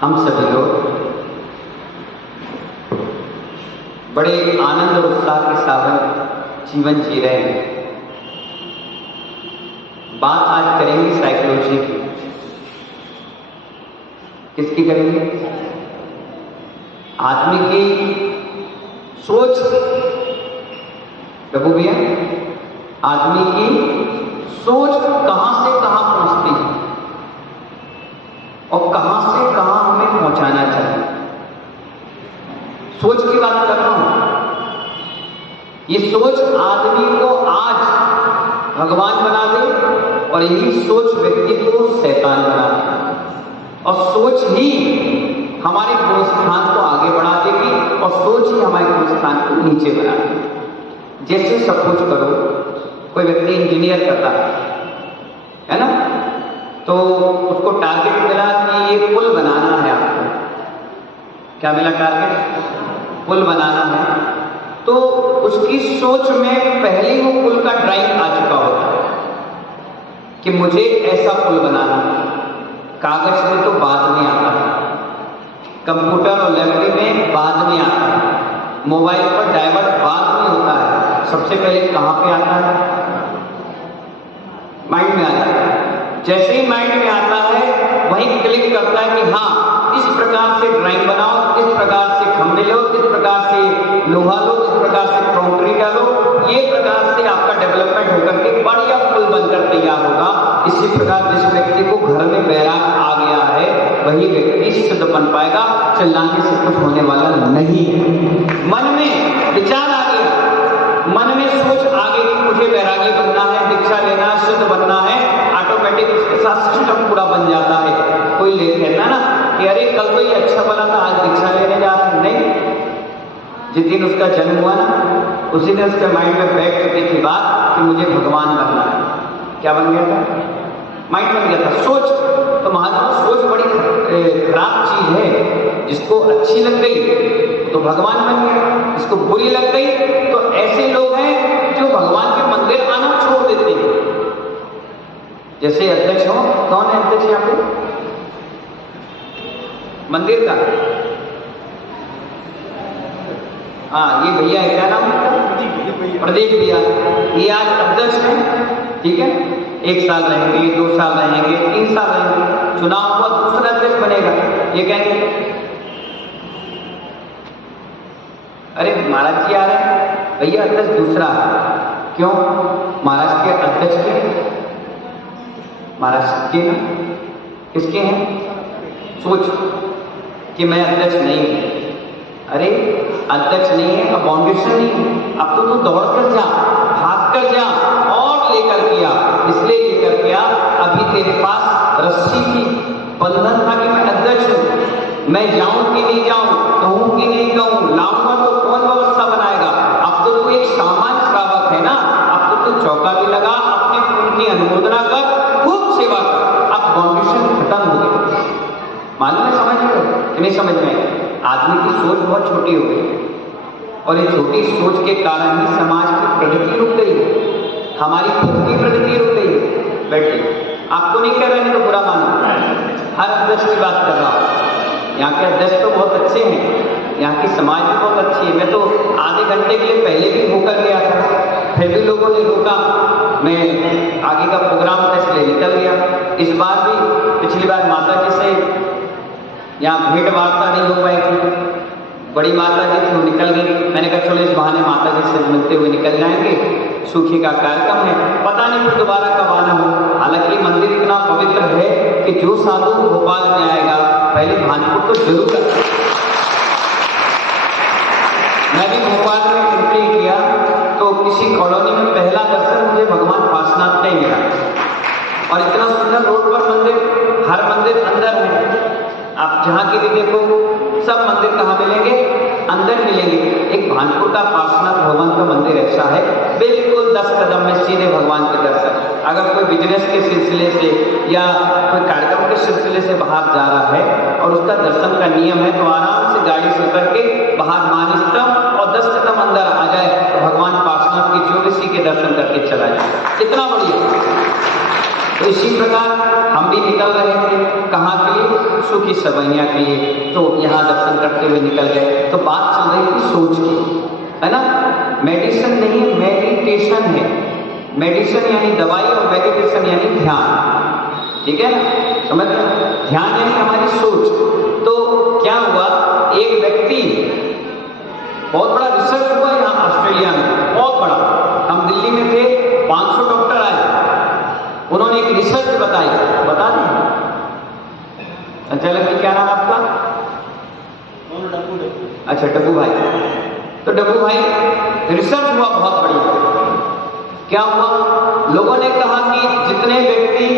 हम सभी लोग बड़े आनंद और उत्साह के साथ जीवन जी रहे हैं। बात आज करेंगे साइकोलॉजी की। किसकी करेंगे? आदमी की सोच। प्रभु भैया, आदमी की सोच कहां से कहां पहुंचती है और कहां से कहां हमें पहुंचाना चाहिए। सोच की बात कर रहा हूं। ये सोच आदमी को आज भगवान बना दे और यही सोच व्यक्ति को शैतान बना दे, और सोच ही हमारे गुणस्थान को आगे बढ़ा देगी और सोच ही हमारे गुणस्थान को नीचे बना देगी। जैसे सपोज करो कोई व्यक्ति इंजीनियर करता है ना, तो उसको टारगेट मिला कि ये पुल बनाना है आपको। क्या मिला टारगेट? पुल बनाना है। तो उसकी सोच में पहले ही वो पुल का ड्राइंग आ चुका होता है कि मुझे ऐसा पुल बनाना है। कागज में तो बाद में आता है, कंप्यूटर और लैपटॉप में बाद में आता है, मोबाइल पर डाइवर्ट बाद में होता है। सबसे पहले कहां पे आता है? माइंड में आता है। जैसे ही माइंड में आता है वहीं क्लिक करता है कि हाँ, इस प्रकार से ड्राइंग बनाओ, इस प्रकार से खंभे लो, इस प्रकार से लोहा लो, इस प्रकार से कंक्रीट डालो। ये प्रकार से आपका डेवलपमेंट होकर के बढ़िया पुल बनकर तैयार होगा। इसी प्रकार जिस व्यक्ति को घर में बैराग आ गया है वही व्यक्ति सिद्ध बन पाएगा। चिल्लाने से कुछ होने वाला नहीं। मन में विचार आ गया, मन में सोच आ गई कि मुझे बैरागी बनना है, दीक्षा लेना है, शुद्ध बनना है, ऑटोमेटिक उसके साथ सिस्टम पूरा बन जाता है। कोई ले कहता है ना कि अरे कल तो ये अच्छा बना था, आज दीक्षा लेने जा रहा है। नहीं, जिस दिन उसका जन्म हुआ ना उसी दिन उसके माइंड में बैठ चुकी थी बात कि मुझे भगवान बनना है। क्या बन गया था? माइंड बन गया था, सोच। तो महात्मा सोच बड़ी खराब चीज है। जिसको अच्छी लग गई तो भगवान बन गया, जिसको बुरी लग गई तो ऐसे लोग हैं जो भगवान के मंदिर आना छोड़ देते हैं। जैसे अध्यक्ष हो, कौन है अध्यक्ष यहाँ पे मंदिर का? हाँ, ये भैया है, क्या नाम है? प्रदीप भैया। ये आज अध्यक्ष है, ठीक है। 1 साल रहेंगे, 2 साल रहेंगे, 3 साल रहेंगे, चुनाव हुआ दूसरा अध्यक्ष बनेगा। ये कहेंगे अरे महाराज जी आ रहे हैं, भैया अध्यक्ष दूसरा। क्यों? महाराज के अध्यक्ष के, महाराज के ना किसके हैं? सोच कि मैं अध्यक्ष नहीं हूं। अरे अध्यक्ष नहीं है, अब फाउंडेशन नहीं है। अब तो तू दौड़ कर जा, भाग कर जा और लेकर के आ। इसलिए लेकर के आ, अभी तेरे पास रस्सी की बंधन था कि मैं अध्यक्ष हूं, मैं जाऊं कि नहीं जाऊं, कहूं कि नहीं कहूं, लाऊंगा तो कौन व्यवस्था बनाएगा। अब तो तू एक सामान्य श्रावक है ना, अब तो तू चौका भी लगा, अपने पुण्य की अनुमोदना कर, खूब सेवा कर। अब फाउंडेशन खत्म हो गई। मालूम है? समझ रहे हो कि नहीं समझ में? आदमी की सोच बहुत छोटी हो गई और ये छोटी सोच के कारण ही समाज की प्रगति रुक गई, हमारी खुद की प्रगति रुक गई। बैठिए, आपको नहीं कह रहे हैं तो बुरा मानो, हर अध्यक्ष की बात कर रहा हूं। यहाँ के अध्यक्ष तो बहुत अच्छे हैं, यहाँ की समाज भी बहुत अच्छी है। मैं तो आधे घंटे के लिए पहले भी होकर गया था, फिर भी लोगों ने रोका मैं आगे का प्रोग्राम था इसलिए निकल गया। इस बार भी पिछली बार माता जी से यहाँ भेंट वार्ता नहीं हो पाई थी, बड़ी माता जी थी वो निकल गई। मैंने कहा चलो इस बहाने माता जी से मिलते हुए निकल जाएंगे, सूखी का कार्यक्रम है, पता नहीं फिर दोबारा कब आना हो। हालांकि मंदिर इतना पवित्र है कि जो साधु भोपाल में आएगा पहले भानपुर तो जरूर आएगा। मैं भी भोपाल में एंट्री किया तो किसी कॉलोनी में पहला दर्शन मुझे भगवान पार्श्वनाथ का ही मिला, और इतना सुंदर रोड पर मंदिर, हर मंदिर अंदर है। आप जहाँ की भी देखो सब मंदिर कहाँ मिलेंगे, अंदर मिलेंगे। एक भानपुर का पार्श्वनाथ भगवान का मंदिर ऐसा है, बिल्कुल 10 कदम में सीधे भगवान के दर्शन। अगर कोई बिजनेस के सिलसिले से या कोई कार्यक्रम के सिलसिले से बाहर जा रहा है और उसका दर्शन का नियम है तो आराम से गाड़ी से उतर के बाहर मानस्तंभ और 10 कदम अंदर आ जाए तो भगवान पार्श्वनाथ की ज्योतिषी के दर्शन करके चला जाए। कितना बढ़िया। तो इसी प्रकार हम भी निकल रहे थे, कहाँ के लिए, सूखी सवैया के लिए, तो यहाँ दर्शन करते हुए निकल गए। तो बात चल रही थी सोच की, है ना। मेडिसिन नहीं है, मेडिटेशन है। मेडिसिन यानी दवाई और मेडिटेशन यानी ध्यान, ठीक है ना, समझ गए। ध्यान यानी हमारी सोच। तो क्या हुआ, एक व्यक्ति, बहुत बड़ा रिसर्च हुआ यहाँ ऑस्ट्रेलिया में, बहुत बड़ा। हम दिल्ली में थे, 500 डॉक्टर आए, उन्होंने एक रिसर्च बताई, बता दें अच्छा कि क्या नाम आपका? अच्छा डब्बू भाई। तो डब्बू भाई रिसर्च हुआ बहुत बढ़िया। क्या हुआ, लोगों ने कहा कि जितने व्यक्ति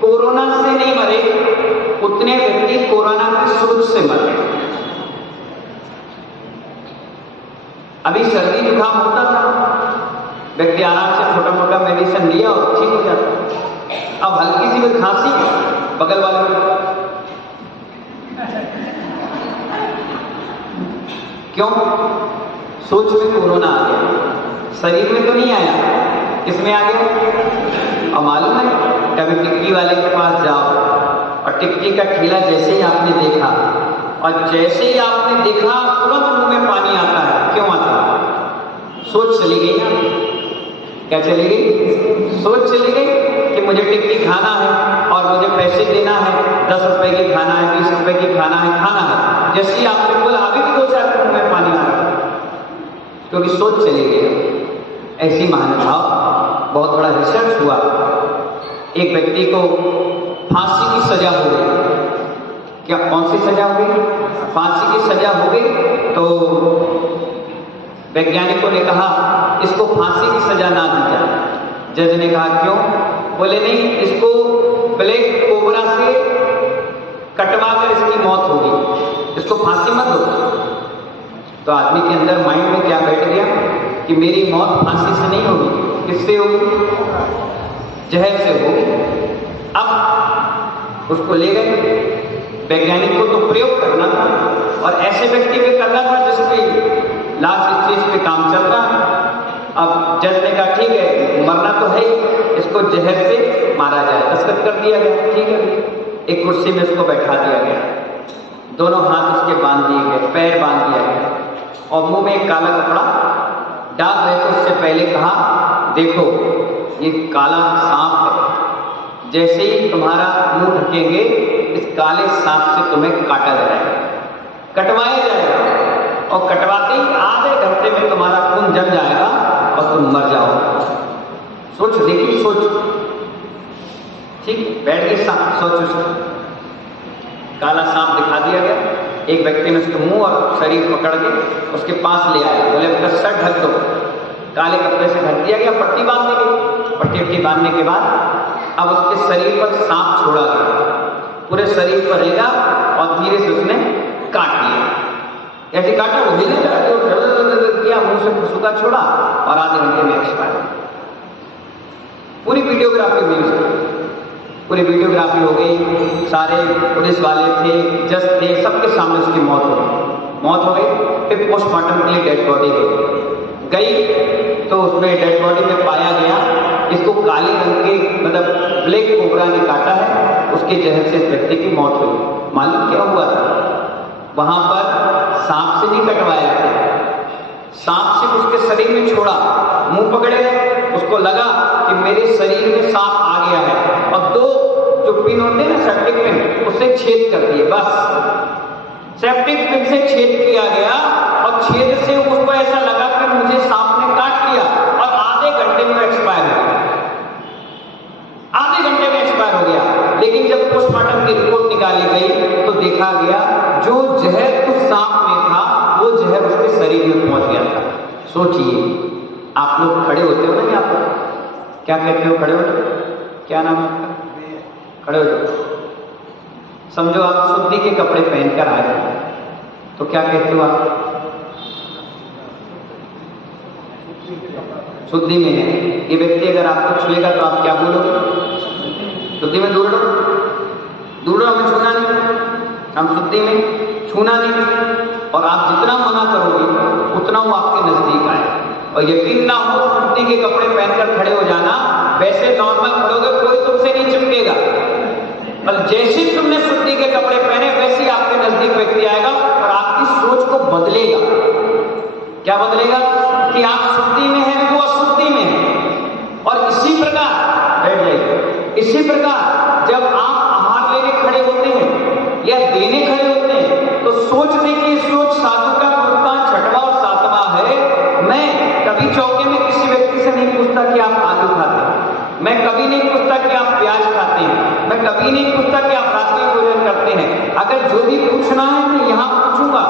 कोरोना से नहीं मरे उतने व्यक्ति कोरोना की सोच से मरे। अभी सर्दी जुकाम होता था, व्यक्ति आराम से छोटा मोटा मेडिसिन लिया और ठीक हो जाता। अब हल्की सी भी खांसी, बगल वाले क्यों, सोच में कोरोना आ गया, शरीर में तो नहीं आया, किसमें आ गया। अब मालूम है, कभी टिक्की वाले के पास जाओ और टिक्की का ठेला जैसे ही आपने देखा और जैसे ही आपने देखा तुरंत मुंह में पानी आता है। क्यों आता है, सोच चली गई ना। क्या चली गई, सोच चली गई कि मुझे टिक्की खाना है और मुझे पैसे देना है, 10 रुपए की खाना है, 20 रुपए की खाना है। जैसे ही आपने बोला अभी भी 2-4 मुंह में पानी आ रहा है, क्योंकि सोच चली गई। ऐसी महानुभाव, बहुत बड़ा रिसर्च हुआ। एक व्यक्ति को फांसी की सजा हो गई। क्या, कौन सी सजा हो गई, फांसी की सजा हो गई। तो वैज्ञानिकों ने कहा इसको फांसी की सजा ना दी जाए। जज ने कहा क्यों, बोले नहीं, इसको ब्लैक कोबरा से कटवाकर इसकी मौत होगी, इसको फांसी मत दो। तो आदमी के अंदर माइंड में क्या बैठ गया कि मेरी मौत फांसी से नहीं होगी, किससे होगी, जहर से होगी। अब उसको ले गए, वैज्ञानिक को तो प्रयोग करना था और ऐसे व्यक्ति पे करना था जिसकी लास्ट स्टेज पे काम चल रहा है। अब जज ने कहा ठीक है, मरना तो है, इसको जहर से मारा जाए। दस्तखत कर दिया गया, ठीक है। एक कुर्सी में इसको बैठा दिया गया, दोनों हाथ उसके बांध दिए गए, पैर बांध दिया गया और मुंह में एक काला कपड़ा डाल रहे थे। उससे पहले कहा देखो ये काला सांप है, जैसे ही तुम्हारा मुंह ढकेंगे इस काले सांप से तुम्हें काटा जाएगा, कटवाया जाएगा और कटवाते ही आधे घंटे में तुम्हारा खून जम जाएगा और तुम मर जाओगे। सोच देखिए, सोच, ठीक बैठ गई सांप, सोच उसको काला सांप दिखा दिया गया। एक व्यक्ति ने उसके मुंह और शरीर पकड़ के उसके पास ले आया, बोले अपना सर ढक दो। काले कपड़े से ढक दिया गया, पट्टी बांध दी गई। पट्टी बांधने के बाद अब उसके शरीर पर सांप छोड़ा गया, पूरे शरीर पर रहेगा और धीरे से उसने काट लिया। ऐसे काटा, वो हिले किया, मुंह से फुसुका छोड़ा और आधे घंटे में एक्सपायर। पूरी वीडियोग्राफी मिली, पूरी वीडियोग्राफी हो गई, सारे पुलिस वाले थे, जज थे, सबके सामने उसकी मौत हो गई। फिर पोस्टमार्टम के लिए डेड बॉडी गई तो उसमें डेड बॉडी में पाया गया इसको काले रंग के मतलब ब्लैक कोबरा ने काटा है, उसके जहर से इस व्यक्ति की मौत हुई। मालूम क्या हुआ था, वहां पर सांप से नहीं कटवाया था, सांप से उसके शरीर में छोड़ा, मुंह पकड़े गए उसको लगा कि मेरे शरीर में सांप आ गया है और 2 जो पिन होते हैं ना सेप्टिक पिन, उससे छेद कर दिए। बस सेप्टिक पिन से छेद किया गया और छेद से उसको ऐसा लगा कि मुझे सांप ने काट लिया और आधे घंटे में एक्सपायर हो गया। आधे घंटे में एक्सपायर हो गया। लेकिन जब पोस्टमार्टम की रिपोर्ट निकाली गई तो देखा गया जो जहर उस सांप में था वो जहर उसके शरीर में पहुंच गया था। सोचिए, आप लोग खड़े होते हो ना यहाँ पर, क्या कहते हो? खड़े हो, क्या नाम है आपका? खड़े हो जाओ। समझो आप शुद्धि के कपड़े पहनकर आ गए तो क्या कहते हो आप? शुद्धि में है। ये व्यक्ति अगर आपको छुएगा तो आप क्या बोलोगे? शुद्धि में दूर रहो, दूर रहो, हमें छूना नहीं, हम शुद्धि में छूना नहीं। और आप जितना मना करोगे उतना वो आपके नजदीक आए। और यकीन ना हो, शुद्धि के कपड़े पहनकर खड़े हो जाना, वैसे नॉर्मल खड़ोगे कोई तुमसे नहीं चिपकेगा, और जैसे तुमने शुद्धि के कपड़े पहने वैसे आपके नजदीक व्यक्ति आएगा और आपकी सोच को बदलेगा। क्या बदलेगा? कि आप शुद्धि में हैं, वो अशुद्धि में है। और इसी प्रकार बैठ जाइए, इसी प्रकार जब आप आहार लेने खड़े होते हैं या देने खड़े होते हैं तो सोच देखिए, सोच साधु का पूछता 6वां और 7वां है। मैं कभी चौके में किसी व्यक्ति से नहीं पूछता कि आप आलू खाते हैं, मैं कभी नहीं पूछता कि आप प्याज खाते हैं, मैं कभी नहीं पूछता कि आप रात्रि भोजन करते हैं। अगर जो भी पूछना है मैं यहाँ पूछूंगा,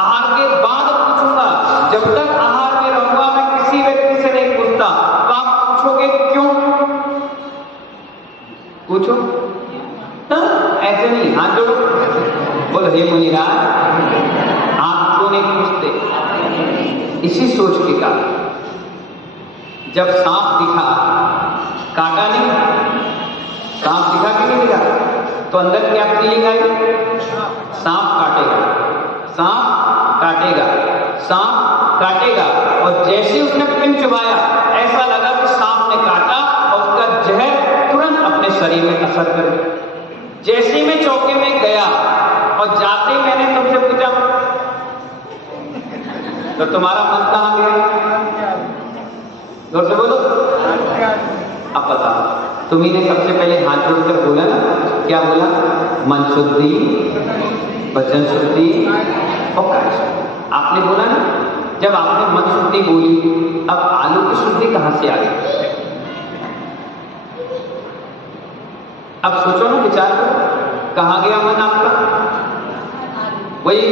आहार के बाद पूछूंगा। जब तक आहार में रहूंगा मैं किसी व्यक्ति से नहीं पूछता। तो आप पूछोगे क्यों? पूछो ना, ऐसे नहीं, हाथ जोड़ो, बोलो हे मुनिराज, आप क्यों नहीं पूछते? इसी सोच के कारण जब सांप दिखा, काटा नहीं, सांप दिखा कि नहीं दिखा, तो अंदर क्या फीलिंग आई? सांप काटेगा, सांप काटेगा, सांप काटेगा। और जैसे उसने पिन चुभाया ऐसा लगा कि सांप ने काटा और उसका जहर तुरंत अपने शरीर में असर कर गया। जैसे मैं चौके में गया और जाते ही मैंने तुमसे पूछा तो तुम्हारा मन कहां गया? जोर से बोलो। अब बताओ, तुम्ही ने सबसे पहले हाथ जोड़कर बोला ना, क्या बोला? मन शुद्धि, वचन शुद्धि और काय शुद्धि। आपने बोला ना, जब आपने मन शुद्धि बोली, अब आलू की शुद्धि कहां से आ गई? अब सोचो ना, विचार करो, कहां गया मन आपका? वही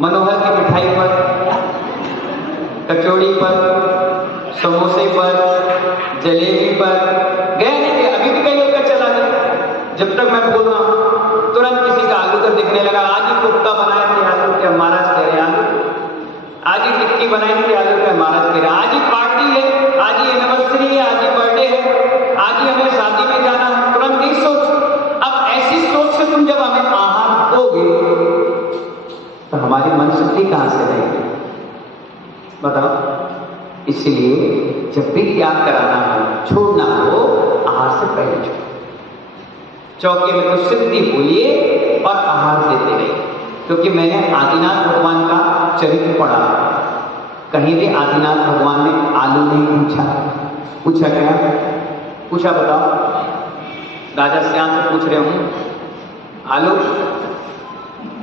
मनोहर की मिठाई पर, कचौड़ी पर, समोसे पर, जलेबी पर गया नहीं गया? अभी भी कई लोग का चला गया। जब तक मैं बोल रहा हूं तुरंत किसी का आलू का दिखने लगा। आज ही कोफ्ता बनाए थे आलू के, महाराज कह रहे आलू, आज ही टिक्की बनाई थी आलू के, महाराज कह रहे आज ही पार्टी है, आज ही एनिवर्सरी है, आज ही बर्थडे है, आज ही हमें शादी में जाना है। तुरंत नहीं सोच। अब ऐसी सोच से तुम जब हमें आहार दोगे तो हमारी मन शुद्धि कहां से रहेगी? बताओ। इसलिए जब भी त्याग कराना हो, छोड़ना हो, आहार से पहले छोड़ो। चौके में तो सिद्धि बोलिए और आहार देते रहिए। क्योंकि मैंने आदिनाथ भगवान का चरित्र पढ़ा, कहीं भी आदिनाथ भगवान ने आलू नहीं पूछा। पूछा क्या? पूछा बताओ। राजा श्याम से पूछ रहे हूं आलू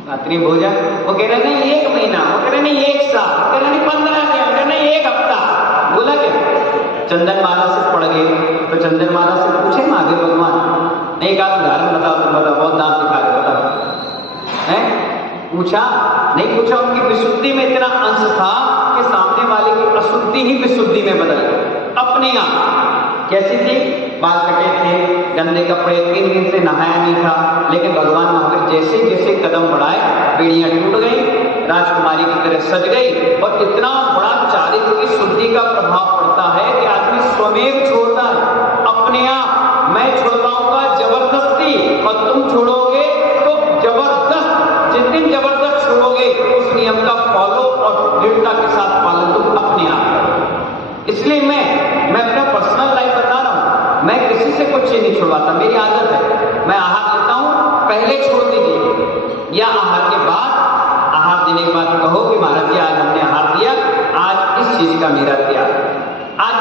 रात्रि भोजन, वो कह रहे नहीं 1 महीना, वो कह रहे नहीं 1 साल, वो कह रहे नहीं 15 दिन, कह रहे नहीं 1 हफ्ता। बोला क्या? चंदनमाला से पढ़ गए तो चंदनमाला से पूछे महावीर भगवान, एक आध उदाहरण बताओ, तुम बताओ, बहुत दांत दिखा रहे, बताओ। है पूछा? नहीं पूछा। उनकी विशुद्धि में इतना अंश था कि सामने वाले की अशुद्धि ही विशुद्धि में बदल गई अपने आप। कैसी थी? बाल कटे थे, गंदे कपड़े, 3 दिन से नहाया नहीं था, लेकिन भगवान महावीर जैसे जैसे कदम बढ़ाए बेड़ियां टूट गई, राजकुमारी की तरह सज गई। और इतना बड़ा चारित्र की शुद्धि का प्रभाव पड़ता है कि आदमी स्वमेव छोड़ता है अपने आप। मैं छुड़वाऊंगा जबरदस्ती और तुम छोड़ोगे तो जबरदस्त। जिस दिन जबरदस्त छोड़ोगे उस नियम का फॉलो और दृढ़ता के साथ पालन तुम अपने आप करोगे। इसलिए मैं अपना पर्सनल लाइफ बता रहा हूं, मैं किसी से कुछ नहीं छुड़वाता। मेरी आदत है, मैं आहार लेता हूं, पहले छोड़ दीजिए, या आहार के बाद, आहार देने के बाद कहो कि महाराज जी आज हमने आहार दिया, आज इस चीज का मेरा त्याग,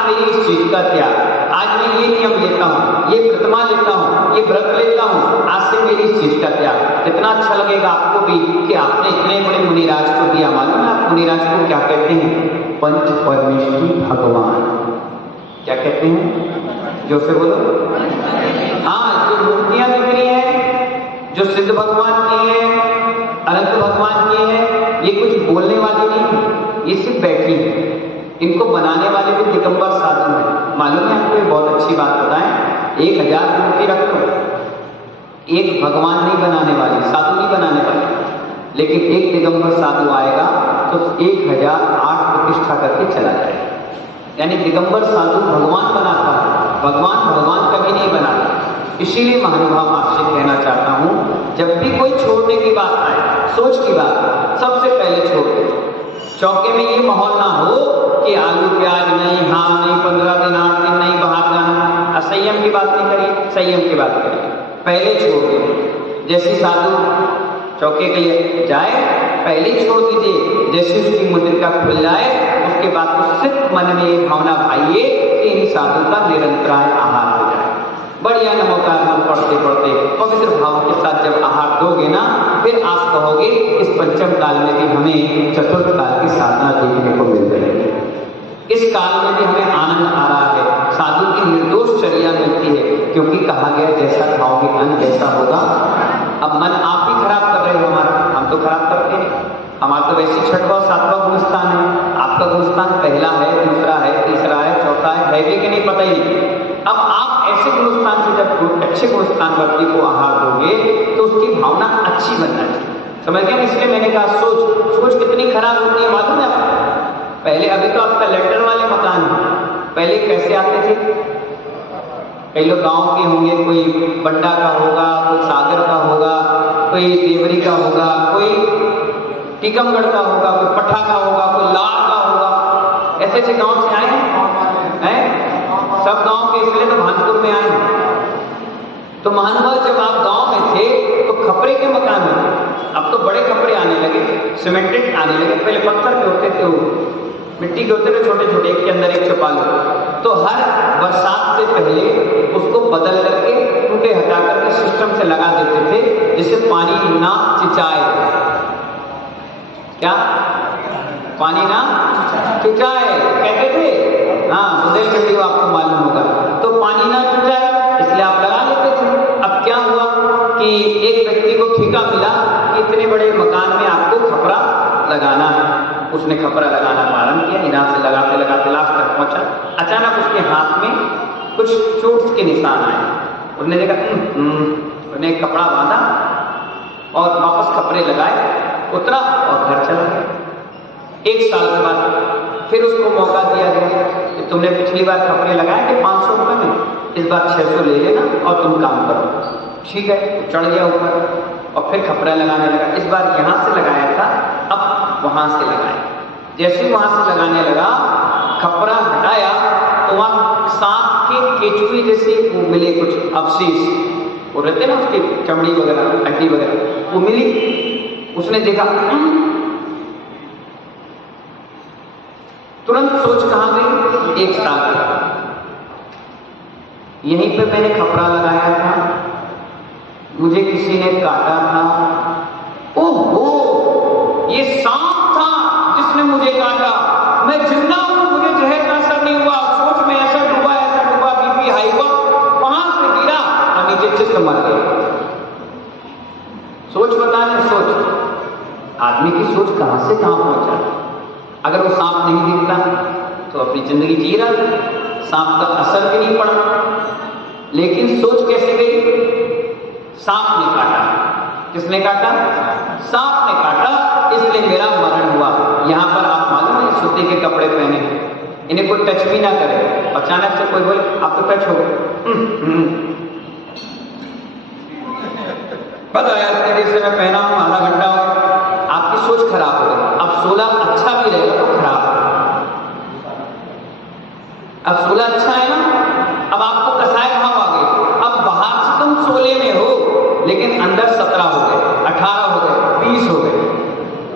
से ही इस चीज का त्याग, आज मैं ये नियम लेता हूँ, ये प्रतिमा लेता हूँ, ये व्रत लेता हूँ, आज से मेरी इस चीज का त्याग। कितना अच्छा लगेगा आपको भी कि आपने इतने बड़े मुनिराज को दिया। मालूम है आप मुनिराज को क्या कहते हैं? पंच परमेष्ठी भगवान। क्या कहते हैं? जो से बोलो। हाँ, जो मूर्तियां दिख रही हैं, जो सिद्ध भगवान की है, अनंत भगवान की है, ये कुछ बोलने वाली नहीं, ये सिर्फ बैठी है। इनको बनाने वाले भी दिगंबर साधु हैं। मालूम है आपको? ये बहुत अच्छी बात बताएं, 1000 मूर्ति रख लो, एक भगवान नहीं बनाने वाली, साधु नहीं बनाने वाली, लेकिन एक दिगंबर साधु आएगा तो 1008 प्रतिष्ठा करके चला जाएगा। यानी दिगंबर साधु भगवान बनाता है, भगवान भगवान कभी नहीं बनाता। इसीलिए महानुभाव आपसे कहना चाहता हूं, जब भी कोई छोड़ने की बात आए, सोच की बात, सबसे पहले छोड़ दो। चौके में ये माहौल ना हो कि आलू प्याज नहीं, हाँ नहीं, 15 दिन 8 दिन नहीं, बाहर जाना। असंयम की बात नहीं करिए, संयम की बात करिए। पहले छोड़ दीजिए। जैसे साधु चौके के लिए जाए, पहले छोड़ दीजिए। जैसे उसकी मुद्रिका खुल जाए, उसके बाद तो सिर्फ मन में ये भावना भाइये कि इन साधु का निरंतराय आहार हो जाए। बढ़िया नमोकार नाम पढ़ते पढ़ते पवित्र भाव के साथ जब आहार दोगे ना, फिर आप कहोगे इस पंचम काल में भी हमें चतुर्थ काल की साधना देखने को मिल रही है। इस काल में भी हमें आनंद आ रहा है, साधु की निर्दोष चर्या मिलती है, क्योंकि कहा गया जैसा खाओगे अन्न वैसा होगा। अब मन आप ही खराब कर रहे हो हमारा, हम तो खराब करते हैं। हमारा तो वैसे 6वां 7वां गुणस्थान है, आपका गुणस्थान पहला है, दूसरा है, तीसरा है, चौथा है कि नहीं पता ही नहीं। अब आप ऐसे गुणस्थान से जब अच्छे गुणस्थान व्यक्ति को आहार दोगे तो उसकी भावना अच्छी बनना चाहिए। समझ गए? इसलिए मैंने कहा सोच कितनी खराब होती है मालूम है आपको? पहले, अभी तो आपका लेटर वाले मकान है, पहले कैसे आते थे? कई लोग गांव के होंगे, कोई बंडा का होगा, कोई सागर का होगा, कोई देवरी का होगा, कोई टीकमगढ़ का होगा, कोई पट्टा का होगा, कोई लाड़ का होगा। ऐसे ऐसे गांव से आए हैं, सब गांव के, इसलिए तो भानपुर में आए हैं। तो महानुभाव जब आप गांव में थे तो खपरे के मकान होते, अब तो बड़े खपरे आने लगे, सीमेंटेड आने लगे। पहले पत्थर के होते थे, वो मिट्टी के होते थे, छोटे छोटे, एक के अंदर एक छुपा लो। तो हर बरसात से पहले उसको बदल करके, टूटे हटा करके सिस्टम से लगा देते थे, जिससे पानी ना चिचाए। क्या? पानी ना चिचाए कहते थे। हाँ, बुंदेलखंडी आपको मालूम होगा। तो पानी ना चिचाए इसलिए आप लगा लेते थे। अब क्या हुआ कि एक व्यक्ति को ठेका मिला कि इतने बड़े मकान में आपको खपरा लगाना है। उसने खपरा लगाना प्रारंभ किया, इनाम से लगाते लगाते लास्ट तक पहुंचा। अचानक उसके हाथ में कुछ चोट के निशान आए। उसने देखा, उसने कपड़ा बांधा और वापस कपड़े लगाए, उतरा और घर चला गया। 1 साल के बाद फिर उसको मौका दिया गया कि तुमने पिछली बार कपड़े लगाए थे 500 रुपए में, इस बार 600 ले लेना और तुम काम करो। ठीक है, चढ़ गया ऊपर और फिर कपड़ा लगाने लगा। इस बार यहां से लगाया था, अब वहां से लगाया। जैसे वहां से लगाने लगा, कपड़ा हटाया तो वहां सांप के केचुए जैसे वो मिले कुछ अवशेष, वो रहते ना उसकी चमड़ी वगैरह, हड्डी वगैरह, वो मिली। उसने देखा, तुरंत सोच कहां गई? 1 साल का। यहीं पे मैंने कपड़ा लगाया था, मुझे किसी ने काटा था। ओहो, ये सांप था जिसने मुझे काटा। मैं जिंदा हूं, मुझे जहर का असर नहीं हुआ। सोच में ऐसा डूबा, बीपी हाई हुआ, वहां से गिरा और नीचे चित्त मर गया। सोच बताने, सोच आदमी की सोच कहां से कहां पहुंचा। अगर वो सांप नहीं दिखता तो अपनी जिंदगी जी रहा, सांप का असर भी नहीं पड़ा। लेकिन सोच कैसे गई? सांप ने काटा। किसने काटा? सांप ने काटा, इसलिए मेरा मरण हुआ। यहां पर आप मालूम है, सूती के कपड़े पहने, इन्हें कोई टच भी ना करे। अचानक से कोई बोले आप तो टच हो गए, पता यार इतने देर से मैं पहना हूं, आधा घंटा हो गया, आपकी सोच खराब हो गई। अब 16 अच्छा भी रहेगा तो खराब है। अब 16 अच्छा है ना, अब आपको कसाय भाव आ गए। अब बाहर से तुम 16 में हो, लेकिन अंदर 17 हो गए, 18 हो गए, 20 हो गए।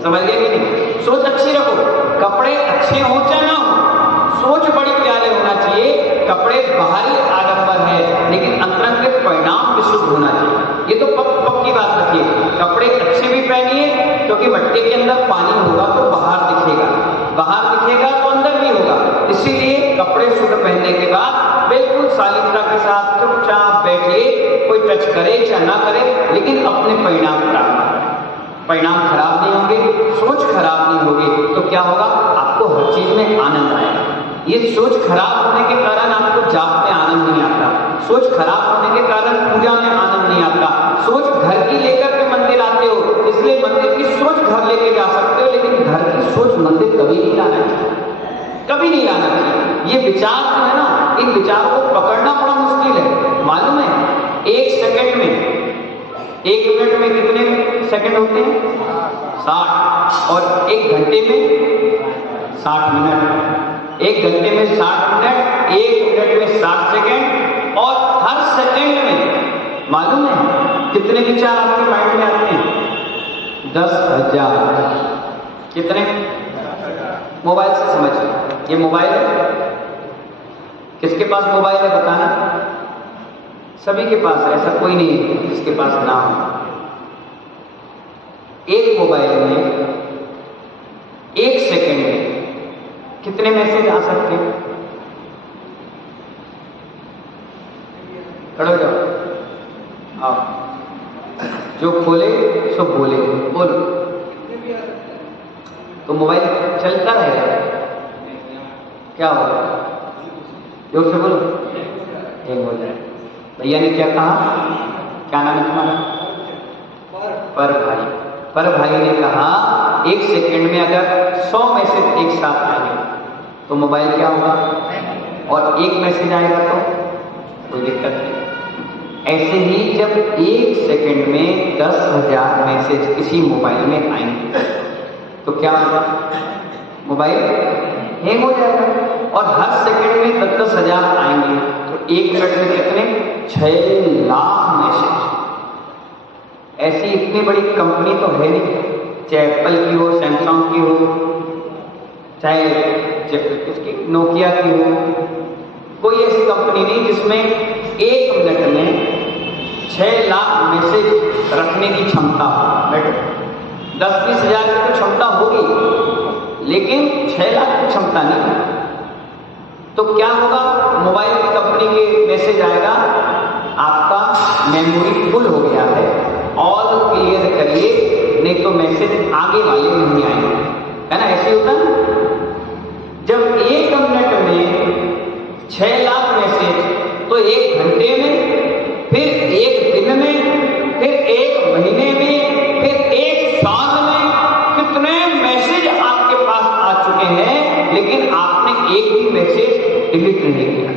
समझ गए कि नहीं? सोच अच्छी रखो, कपड़े अच्छे हो चाहे ना हो, सोच बड़ी प्यारे होना चाहिए। कपड़े बाहरी आडंबर है लेकिन अंतरंग परिणाम विशुद्ध होना चाहिए। ये तो पक्की बात रखिए। कपड़े अच्छे भी पहनिए क्योंकि मट्टी के अंदर पानी होगा तो बाहर दिखेगा, बाहर दिखेगा तो अंदर भी होगा। इसीलिए कपड़े शुद्ध पहनने के बाद बिल्कुल शालीनता के साथ चुपचाप बैठिए, कोई टच करे चाहे ना करे, लेकिन अपने परिणाम खराब ना करें। परिणाम खराब नहीं होंगे, सोच खराब नहीं होगी तो क्या होगा, आपको हर चीज में आनंद आएगा। ये सोच खराब होने के कारण आपको जाप में आनंद नहीं आता, सोच खराब होने के कारण पूजा में आनंद नहीं आता। सोच घर की लेकर के मंदिर आते हो, इसलिए मंदिर की सोच घर लेके जा सकते हो, लेकिन घर की सोच मंदिर कभी नहीं लाना चाहिए, कभी नहीं लाना चाहिए। ये विचार जो है ना, इन विचारों को पकड़ना बड़ा मुश्किल है। मालूम है, एक सेकंड में, एक मिनट में कितने सेकंड होते हैं? 60। और एक घंटे में 60 मिनट। एक घंटे में 60 मिनट, एक मिनट में 60 सेकंड, और हर सेकंड में मालूम है कितने विचार आपके माइंड में आते हैं? 10,000। कितने? मोबाइल से समझिए, ये मोबाइल है, किसके पास मोबाइल है बताना? सभी के पास है, ऐसा कोई नहीं है जिसके पास ना हो। एक मोबाइल में एक सेकंड में कितने मैसेज आ सकते हैं? खड़ो जाओ, आओ, जो खोले सो बोले, बोलो। तो मोबाइल चलता रहेगा, क्या होगा? जोर से बोलो, एक बोल जाए। भैया ने क्या कहा? क्या नाम है तुम्हारा? पर भाई। पर भाई ने कहा एक सेकंड में अगर 100 मैसेज एक साथ आएंगे तो मोबाइल क्या होगा, और एक मैसेज आएगा तो कोई दिक्कत नहीं। ऐसे ही जब एक सेकंड में 10,000 मैसेज किसी मोबाइल में आएंगे तो क्या होगा? मोबाइल हैंग हो जाएगा। और हर सेकंड में 10,000 आएंगे तो एक मिनट में कितने? 6 लाख मैसेज। ऐसी इतनी बड़ी कंपनी तो है नहीं, चाहे एप्पल की हो, सैमसंग की हो, चाहे इसकी नोकिया की हो, कोई ऐसी कंपनी नहीं जिसमें एक मिनट में 6 लाख मैसेज रखने की क्षमता हो। 10-20 हजार की तो क्षमता होगी, लेकिन 6 लाख की क्षमता नहीं। तो क्या होगा? मोबाइल की कंपनी के मैसेज आएगा, आपका मेमोरी फुल हो गया है, ऑल क्लियर करिए, नहीं तो मैसेज आगे वाले नहीं आएंगे, है ना? ऐसे होता है। जब एक मिनट में 6 लाख मैसेज, तो एक घंटे में, फिर एक दिन में, फिर एक महीने में, फिर एक साल में कितने मैसेज आपके पास आ चुके हैं, लेकिन आपने एक भी मैसेज डिलीट नहीं किया।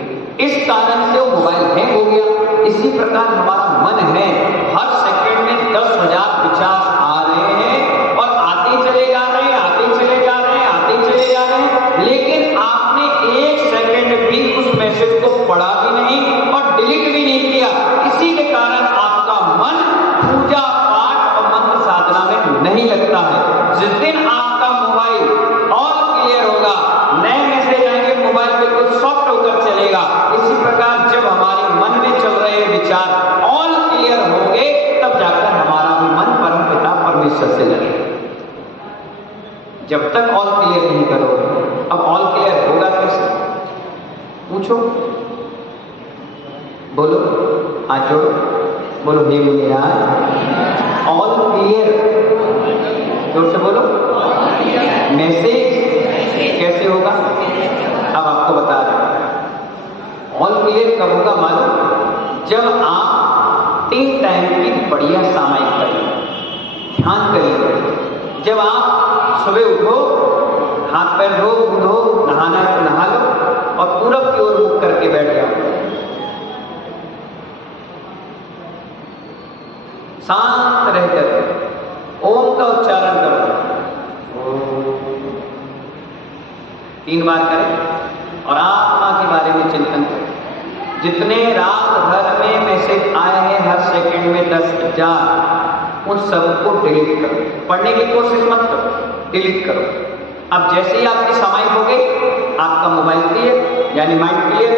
इस कारण से वो मोबाइल हैंग हो गया। इसी प्रकार हमारा मन है, हर सेकंड में 10,000 विचार आ रहे हैं और आते चले जा रहे हैं, आते चले जा रहे हैं, आते चले जा रहे हैं, लेकिन आपने एक सेकंड भी उस मैसेज को पढ़ा भी नहीं और डिलीट भी नहीं किया। इसी के कारण आपका मन पूजा पाठ और मंत्र साधना में नहीं लगता है। जिस दिन आपका मोबाइल और क्लियर होगा, नए मैसेज आएंगे, मोबाइल बिल्कुल सॉफ्ट होकर चलेगा। इसी प्रकार जब हमारे मन में चल रहे विचार ऑल क्लियर होंगे, तब जाकर हमारा भी मन परम पिता परमेश्वर से लगेगा। जब तक ऑल क्लियर नहीं करोगे, अब ऑल क्लियर होगा कैसे? पूछो, बोलो, हाथ जोड़ो, बोलो हे मुनिराज ऑल क्लियर। जोर से बोलो, मैसेज कैसे होगा? अब आपको बता रहे हैं। ऑल क्लियर कब होगा मालूम? जब आप 3 टाइम की बढ़िया सामायिक करेंगे, ध्यान करिए। जब आप सुबह उठो, हाथ पैर धो, मुंह धो, नहाना है तो नहा लो और पूरब की ओर मुख करके बैठ जाओ। शांत रहकर ओम का उच्चारण करो, 3 बार करें और आत्मा के बारे में चिंतन करें। जितने रात भर में मैसेज आए हैं हर सेकंड में 10,000, उन सबको डिलीट करो। पढ़ने की कोशिश मत करो, डिलीट करो। अब जैसे ही आपकी समाई हो गई, आपका मोबाइल क्लियर यानी माइंड क्लियर।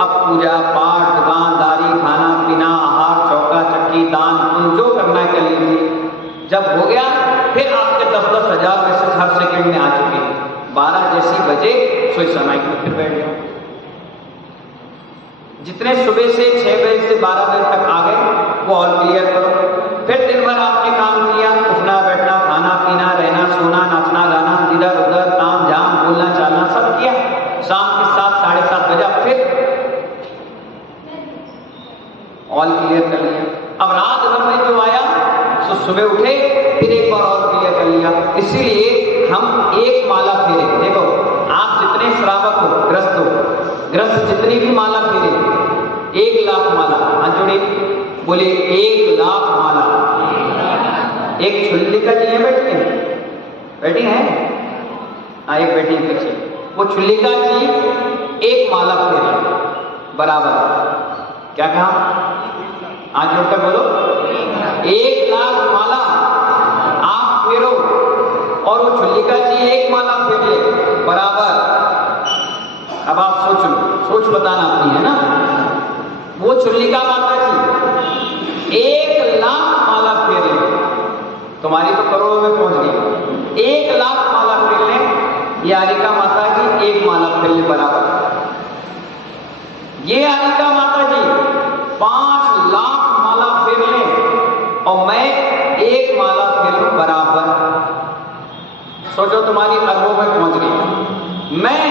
अब पूजा पाठ, दुकानदारी, खाना पीना, आहार, चौका चक्की, दान पुण्य जो करना है कर लीजिए। जब हो गया फिर आपके 10-10 हज़ार मैसेज हर सेकंड में आ चुके हैं। 12 जैसी बजे स्विच समाइक में फिर बैठ जाओ। जितने सुबह से 6 बजे से 12 बजे तक आ गए वो और क्लियर करो। फिर दिन भर आपने काम किया, उठना बैठना, खाना पीना, रहना सोना, नाचना गाना, इधर उधर ताम झाम, बोलना चालना सब किया। शाम के 7-7:30 बजे फिर ऑल क्लियर कर लिया। अब रात भर में जो आया तो सुबह उठे फिर एक बार और क्लियर कर लिया। इसीलिए हम एक माला फेरे, देखो आप जितने श्रावक हो, ग्रस्त जितनी भी माला फेरे, 1 लाख माला, हाथ जोड़े बोले 1 लाख माला। एक छुल्लिका जी है बैठी है हाँ, एक बैठी है पीछे, वो छुल्लिका जी 1 माला फेरे बराबर। क्या कहा? आज जोड़कर बोलो 1 लाख माला आप फेरो और वो छुल्लिका जी 1 माला फेर ले बराबर। अब आप सोच बताना अपनी है ना। वो छुल्लिका माता जी 1 लाख माला फेर ले, तुम्हारी तो करोड़ों में पहुंच गई। 1 लाख माला फेर ले, ये आरिका माता जी 1 माला फेर ले बराबर। ये आरिका माता जी 5 लाख माला फेर ले और मैं 1 माला फेर लूं बराबर। सोचो तुम्हारी अरबों में पहुंच गई। मैं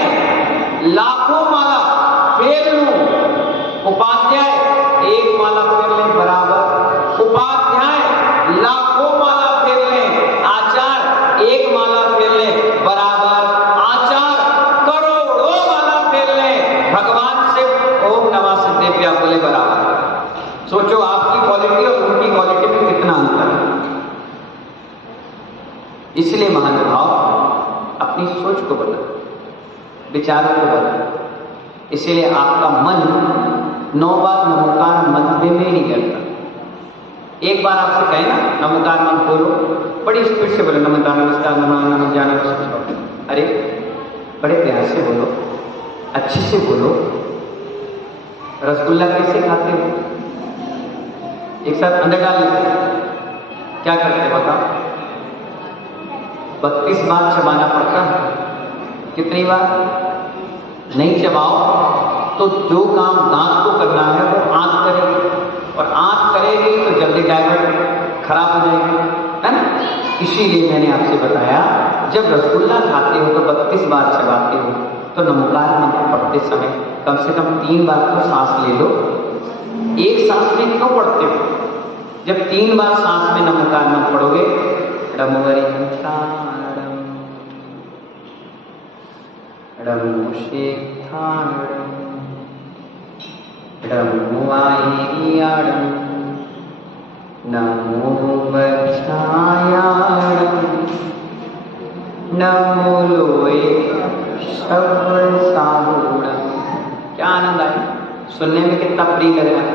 लाखों माला फेर लूं, उपाध्याय 1 माला फेर ले बराबर। उपाध्याय लाखों माला फेर ले, आचार्य 1 माला फेर ले बराबर। आचार्य करोड़ों माला फेर ले, भगवान से ओम नमः सिद्धेभ्य बोले बराबर। सोचो आपकी क्वालिटी और उनकी क्वालिटी में कितना अंतर है। इसलिए महानुभाव अपनी सोच को बदलो, विचारों को बदलो। इसलिए आपका मन 9 बार नमोकार मंत्र में नहीं करता। एक बार आपसे कहे ना नमोकार मंत्र बोलो, बड़ी स्पीड से बोलो नमस्कार नमस्कार नमः जाना। अरे बड़े प्यार से बोलो, अच्छे से बोलो। रसगुल्ला कैसे खाते हो? एक साथ अंदर डाल लेते, क्या करते बताओ? 32 बार चबाना पड़ता है। कितनी बार? नहीं चबाओ तो जो काम दांत को करना है वो आंत करेगी, और आंत करेगी तो जल्दी डायवर्ट खराब हो जाएगी, है ना। इसीलिए मैंने आपसे बताया जब रसगुल्ला खाते हो तो 32 बार चबाते हो, तो नमोकार मंत्र पढ़ते समय कम से कम 3 बार तो सांस ले लो। एक सांस में क्यों पढ़ते हो? जब 3 बार सांस में नमोकार मंत्र पढ़ोगे, नमो बक्षायाणं नमो लोए सर्वसाहुणं। क्या आनंद आया? सुनने में कितना प्रिय लग रहा है,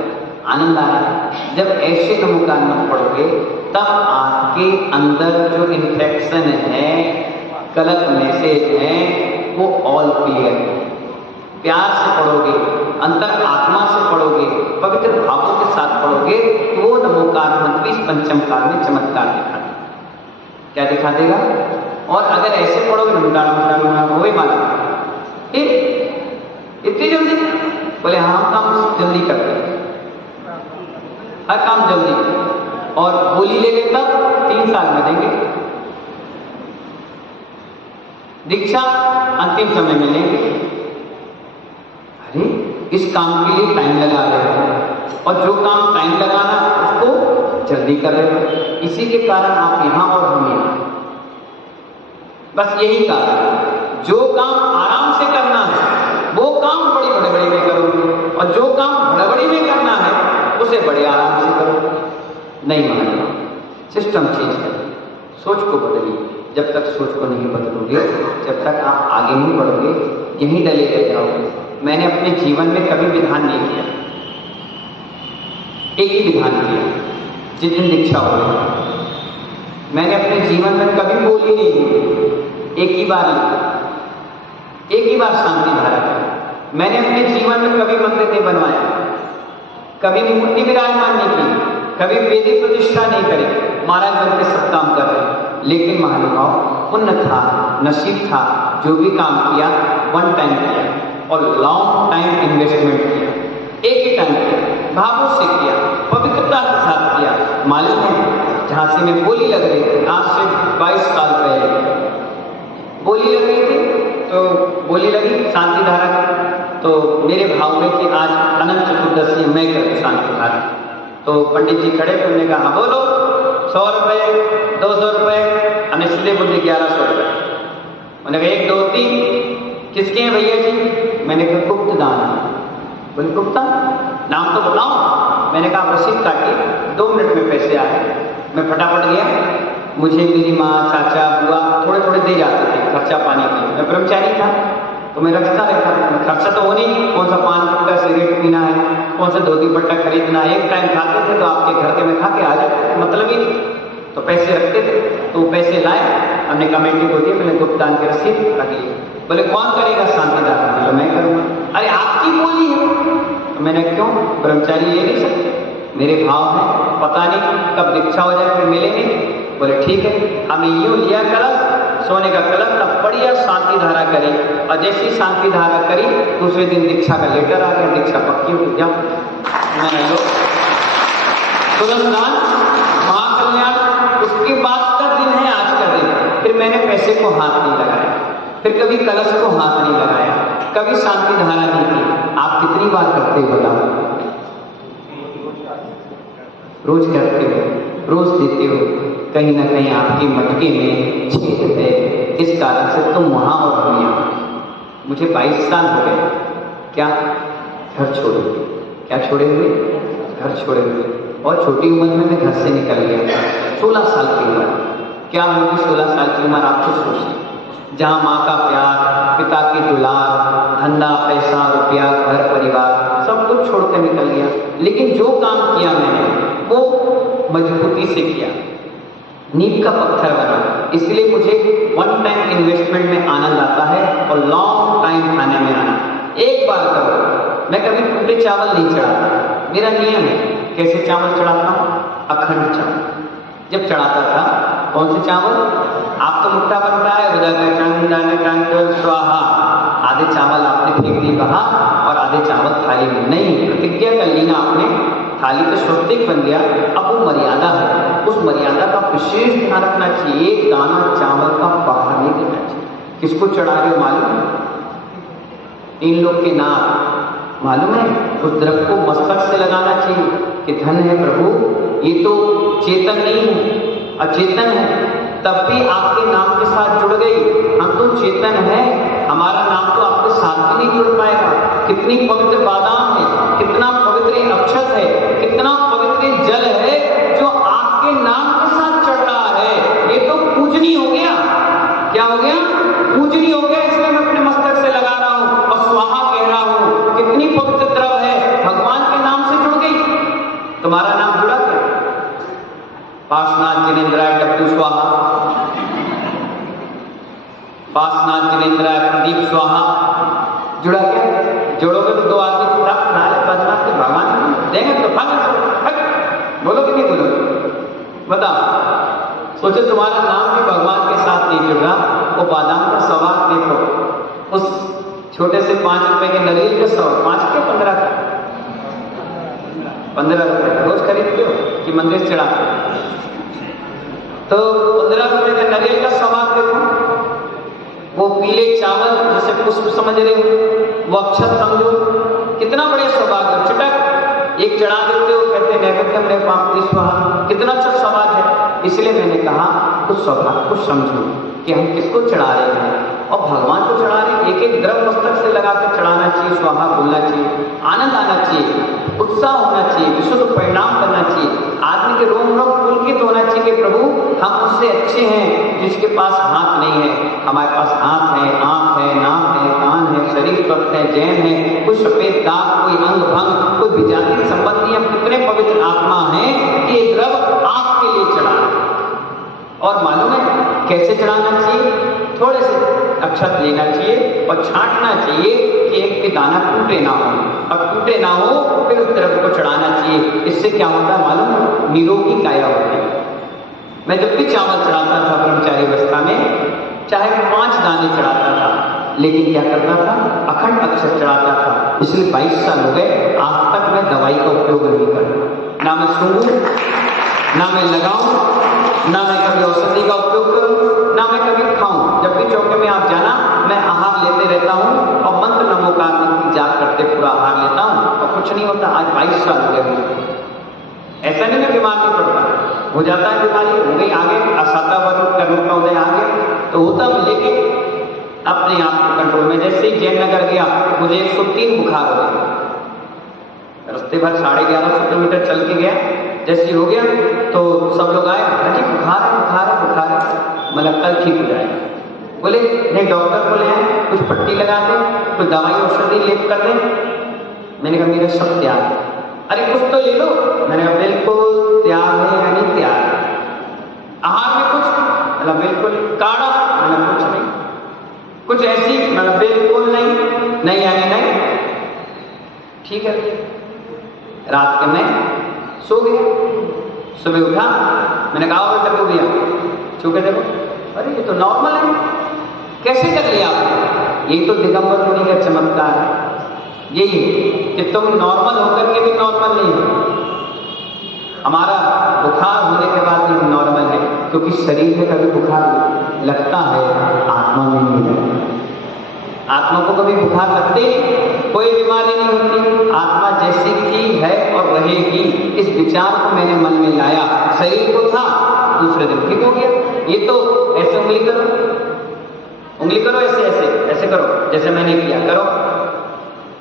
आनंद आ रहा है। जब ऐसे नमोकार मंत्र पढ़ोगे तब आपके अंदर जो इन्फेक्शन है, गलत मैसेज है, वो ऑल क्लियर है। प्यार से पढ़ोगे, अंतर आत्मा से पढ़ोगे, पवित्र भावों के साथ पढ़ोगे तो वो नमोकार मंत्र इस पंचम काल में चमत्कार दिखा देगा। क्या दिखा देगा? और अगर ऐसे पढ़ोगे वही माला इतनी जल्दी बोले हाँ काम जल्दी करते हैं, हर काम जल्दी, और बोली ले लेता 3 साल में देंगे, दीक्षा अंतिम समय में लेंगे। अरे इस काम के लिए टाइम लगा रहे हो, और जो काम टाइम लगाना उसको जल्दी कर रहे हो। इसी के कारण आप यहाँ और हम यहाँ, बस यही कारण। जो काम आराम से करना है वो काम बड़ी हड़बड़ी में करो, और जो काम हड़बड़ी में करना है उसे बड़े आराम से करो। नहीं मानना, सिस्टम चेंज करो, सोच को बदलिए। जब तक सोच को नहीं बदलोगे, जब तक आप आगे नहीं बढ़ोगे, यहीं डले रह जाओगे। मैंने अपने जीवन में कभी विधान नहीं किया, एक ही विधान किया जिस दिन दीक्षा हो गई। मैंने अपने जीवन में कभी बोली नहीं, एक ही बार एक ही बार शांति धारा करें। मैंने अपने जीवन में कभी मंदिर नहीं बनवाया, कभी मूर्ति विराजमान नहीं की, कभी वेदी प्रतिष्ठा नहीं करी, महाराज बन के सब काम कर रहे हैं। लेकिन महानुभाव पुण्य था, नसीब था, जो भी काम किया वन टाइम किया और लॉन्ग टाइम इन्वेस्टमेंट किया, एक ही टाइम किया, भावों से किया, पवित्रता के साथ किया। मालूम है जहाँ से मैं बोली लग रही थी, आज से 22 साल पहले बोली लग रही थी, तो बोली लगी शांति धारा की, तो मेरे भाव में कि आज अनंत चतुर्दशी मैं करूँ शांति धारा। तो पंडित जी खड़े थे, उन्होंने कहा बोलो 100 रुपये, 200 रुपये, हमने सीधे बोले 1100 रुपये। उन्होंने कहा 1 2 3 किसके हैं भैया जी? मैंने कहा गुप्त दान। बोले गुप्ता नाम तो बताओ। मैंने कहा रसीद काटिए, 2 मिनट में पैसे आए। मैं फटाफट गया, मुझे मेरी माँ, चाचा, बुआ थोड़े थोड़े दे जाते थे खर्चा पानी के लिए। मैं ब्रह्मचारी था तो मैं रखता रहता था, खर्चा तो हो नहीं, कौन सा पान गुटखा सिगरेट पीना है, कौन सा धोती पट्टा खरीदना है, एक टाइम खाते थे तो आपके घर के में खा के आ जाते, मतलब ही तो पैसे रखते थे। तो पैसे लाए, हमने कमेटी को दिए, मैंने गुप्तान की रसीद रख ली। बोले कौन करेगा शांति धारा? बोले मैं करूँगा। अरे आपकी बोली है। तो मैंने क्यों, ब्रह्मचारी ले नहीं सकते, मेरे भाव हैं, पता नहीं कब दीक्षा हो जाए फिर मिलेंगे। बोले ठीक है। हमने यूँ लिया कलश, सोने का कलश, तब बढ़िया शांति धारा करी, और जैसी शांति धारा करी दूसरे दिन दीक्षा का लेटर आ गया, दीक्षा पक्की हो गया। मैंने लो तुरंत महाकल्याण, उसके बाद का दिन है आज का दिन। फिर मैंने पैसे को हाथ नहीं लगाया, फिर कभी कलश को हाथ नहीं लगाया, कभी शांति धारा नहीं की। आप कितनी बार करते हो बताओ? रोज करते हो, रोज देते हो, कहीं ना कहीं आपकी मटके में छेद है, इस कारण से तुम वहां और हम यहाँ। मुझे 22 साल हो गए, क्या घर छोड़े, क्या छोड़े हुए, घर छोड़े हुए, और छोटी उम्र में मैं घर से निकल गया था, 16 साल की उम्र। क्या होगी 16 साल की उम्र, आपको सोचिए, जहाँ माँ का प्यार, पिता की दुलार, धंधा पैसा रुपया, घर परिवार सब कुछ छोड़ कर निकल गया। लेकिन जो काम किया मैंने वो मजबूती से किया, नींव का पत्थर बना। इसलिए मुझे वन टाइम इन्वेस्टमेंट में आनंद आता है और लॉन्ग टाइम खाने में आना। एक बार करो, मैं कभी टूटे चावल नहीं चढ़ाता, मेरा नियम है। कैसे चावल चढ़ाता हूँ? अखंड चावल। जब चढ़ाता था कौन से चावल? आप तो मुट्ठा बनता है, चंदन स्वाहा, आधे चावल आपने फेंक दी बाहर और आधे चावल थाली में। नहीं, प्रतिज्ञा कर ली ना आपने, थाली तो स्वस्तिक बन गया। अब वो मर्यादा है, उस मर्यादा का विशेष ध्यान रखना चाहिए। एक दाना चावल का बाहर नहीं देना चाहिए। किसको चढ़ा रहे हो मालूम? इन लोग के नाम मालूम है? उस द्रव्य को मस्तक से लगाना चाहिए कि धन है प्रभु, ये तो चेतन नहीं है, अचेतन है, तब भी आपके नाम के साथ जुड़ गई। हम तो चेतन है, हमारा नाम तो आपके साथ भी नहीं जुड़ पाएगा। कितनी पवित्र बादाम है, कितना पवित्र अक्षत है, कितना पवित्र जल है जो आपके नाम के साथ चढ़ रहा है। ये तो पूजनीय हो गया। क्या हो गया? पूजनीय हो गया। इसलिए मैं अपने मस्तक से लगा रहा हूं और स्वाहा कह रहा हूं। कितनी पवित्र द्रव्य है, भगवान के नाम से जुड़ गई। तुम्हारा नाम जुड़ा क्या? पार्श्वनाथ जिनेन्द्राय डब्बू स्वाहा, पार्श्वनाथ जिनेन्द्राय प्रदीप स्वाहा, जुड़ा क्या? जोड़ोगे तो 2 आदमी बदनाम के भगवान देंगे तो बोलो कि नहीं बोलो? बताओ। सोचो तुम्हारा नाम भी भगवान के साथ नहीं जुड़ रहा। वो बादाम का सवाल देखो, उस छोटे से 5 रुपए के नारियल का सवाल, 5 के 15 का, 15 रुपए रोज खरीदते हो कि मंदिर चढ़ाते हो? तो 15 रुपए का नारियल का सवाल देखो। वो पीले चावल जैसे पुष्प समझ रहे हो, वो अक्षत समझो, कितना बढ़िया सौभाग्य। चिटक एक चढ़ा देते हो, कहते हैं नैवेद्यम रे पापड़ी स्वाहा, कितना अच्छा सौभाग्य है। इसलिए मैंने कहा कुछ सौभाग्य को समझो कि हम किसको चढ़ा रहे हैं, और भगवान को चढ़ा रहे हैं। एक एक द्रव्य मस्तक से लगाकर चढ़ाना चाहिए, स्वाहा बोलना चाहिए, आनंद आना चाहिए, उत्साह होना चाहिए, विशुद्ध परिणाम करना चाहिए। आदमी के रोम रोम पुलकित होना चाहिए कि प्रभु हम उससे अच्छे हैं जिसके पास हाथ नहीं है। हमारे पास हाथ है, आंख है, नाक है, कान है, शरीर स्वस्थ है, जैन है, कोई सफेद दाग, कोई अंग भंग, कोई विजाति संबंधी, हम कितने पवित्र आत्मा हैं कि ये द्रव्य आपके लिए चढ़ा। और मालूम है कैसे चढ़ाना चाहिए? थोड़े से अक्षत लेना चाहिए और छांटना चाहिए कि एक भी दाना टूटे ना हो, और टूटे ना हो फिर उस तरफ को चढ़ाना चाहिए। इससे क्या होता है मालूम? निरोगी काया होती है। मैं जब भी चावल चढ़ाता था ब्रह्मचारी अवस्था में, चाहे 5 दाने चढ़ाता था, लेकिन क्या करता था? अखंड अक्षत चढ़ाता था। इसलिए 22 साल हो गए, आज तक मैं दवाई का उपयोग नहीं करता। ना मैं सूंघूं, ना मैं लगाऊं, ना मैं कभी औषधि का उपयोग करूं, ना मैं कभी खाऊं। जब भी चौके में आप जाना, मैं आहार लेते रहता हूं और मंत्र नमोकार मंत्र जाप करते पूरा आहार लेता हूं और कुछ नहीं होता। आज 22 साल हो गए मुझे। ऐसा नहीं मैं बीमार नहीं पड़ता, हो जाता है बीमारी, हो गई आगे, असातावरण कर्म का उदय आ गया तो होता, लेकिन अपने आप को कंट्रोल में। जैसे ही जयनगर गया, मुझे 103 बुखार हो गया। रास्ते भर 1150 किलोमीटर चल के गया। जैसे ही हो गया तो सब लोग आए, अजी बुखार है, बुखार है, बुखार है। मतलब कल ठीक हो जाएगा। बोले नहीं, डॉक्टर बोले हैं कुछ पट्टी लगा दे, कुछ दवाई औषधि लेप कर दे। मैंने कहा मेरा सब त्याग है। अरे कुछ तो ले लो। मैंने कहा बिल्कुल त्याग है, यानी त्याग है। आहार में कुछ, मतलब बिल्कुल काढ़ा, मतलब कुछ नहीं, कुछ ऐसी, मतलब बिल्कुल नहीं, नहीं यानी नहीं। ठीक है, रात के मैं सो गया। सुबह उठा, मैंने कहा बेटा को दिया, छू के देखो, अरे ये तो नॉर्मल है। कैसे कर लिया आपने? ये तो दिगंबर मुनि का चमत्कार है। यही कि तुम नॉर्मल होकर के भी नॉर्मल नहीं हो। हमारा बुखार होने के बाद भी हम नॉर्मल है, क्योंकि शरीर में कभी बुखार लगता है, आत्मा में नहीं लगता। आत्मा को कभी बुखार लगते, कोई बीमारी नहीं होती। आत्मा जैसी की है और रहेगी, इस विचार को मैंने मन में लाया। शरीर को था, दूसरे दिन ठीक हो गया। ये तो ऐसे उंगली करो, उंगली करो, ऐसे ऐसे ऐसे करो, जैसे मैंने किया करो।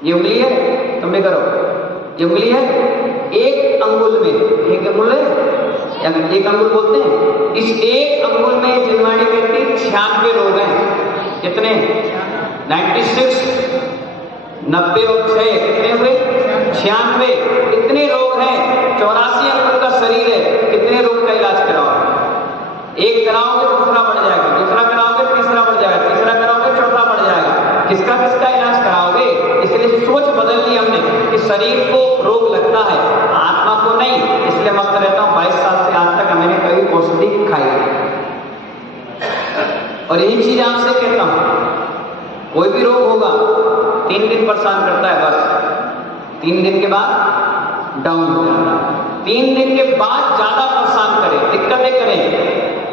ये उंगली है, तुम भी करो। ये उंगली है, एक अंगुल में, एक अंगुल है, एक अंगुल बोलते हैं। इस एक अंगुल में जिनवाणी व्यक्ति 96 रोग हैं। कितने? 96, 90 और 6 कितने हुए? 96। इतने रोग हैं। 84 अंगुल का शरीर है, कितने रोग का इलाज कराओ? एक कराओगे दूसरा बढ़ जाएगा, दूसरा कराओगे तीसरा बढ़ जाएगा, तीसरा कराओगे चौथा बढ़ जाएगा। किसका किसका इलाज कराओगे? इसलिए सोच बदल ली हमने कि शरीर को रोग लगता है, आत्मा को नहीं। इसलिए मस्त रहता हूं। 22 साल से आज तक मैंने कभी औषधि खाई और यही चीज आपसे कहता हूं, कोई भी रोग होगा 3 दिन परेशान करता है, बस 3 दिन के बाद डाउन हो जाता है। 3 दिन के बाद ज्यादा परेशान करे, दिक्कतें करें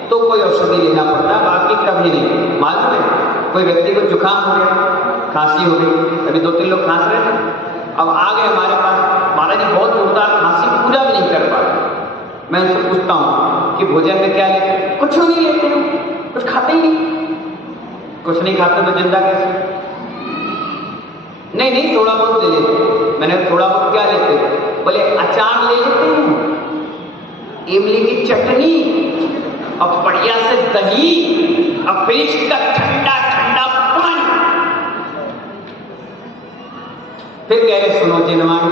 तो कोई औषधि लेना पड़ता है, बाकी कभी नहीं। मालूम है कोई व्यक्ति को जुकाम हो गया, खांसी हो गई, अभी 2-3 लोग खांस रहे थे, अब आ गए हमारे पास, महाराज जी बहुत जोरदार खांसी, पूजा भी नहीं कर पाते। मैं उनसे पूछता हूँ कि भोजन में क्या लेते? कुछ नहीं लेते हो, कुछ खाते ही नहीं। कुछ नहीं खाते तो जिंदा कैसे? नहीं नहीं, थोड़ा बहुत ले लेते। मैंने थोड़ा बहुत क्या लेते? बोले अचार ले लेते हैं, इमली की चटनी और बढ़िया से दही और फ्रिज का ठंडा ठंडा पानी। फिर कह रहे सुनो जिनवाणी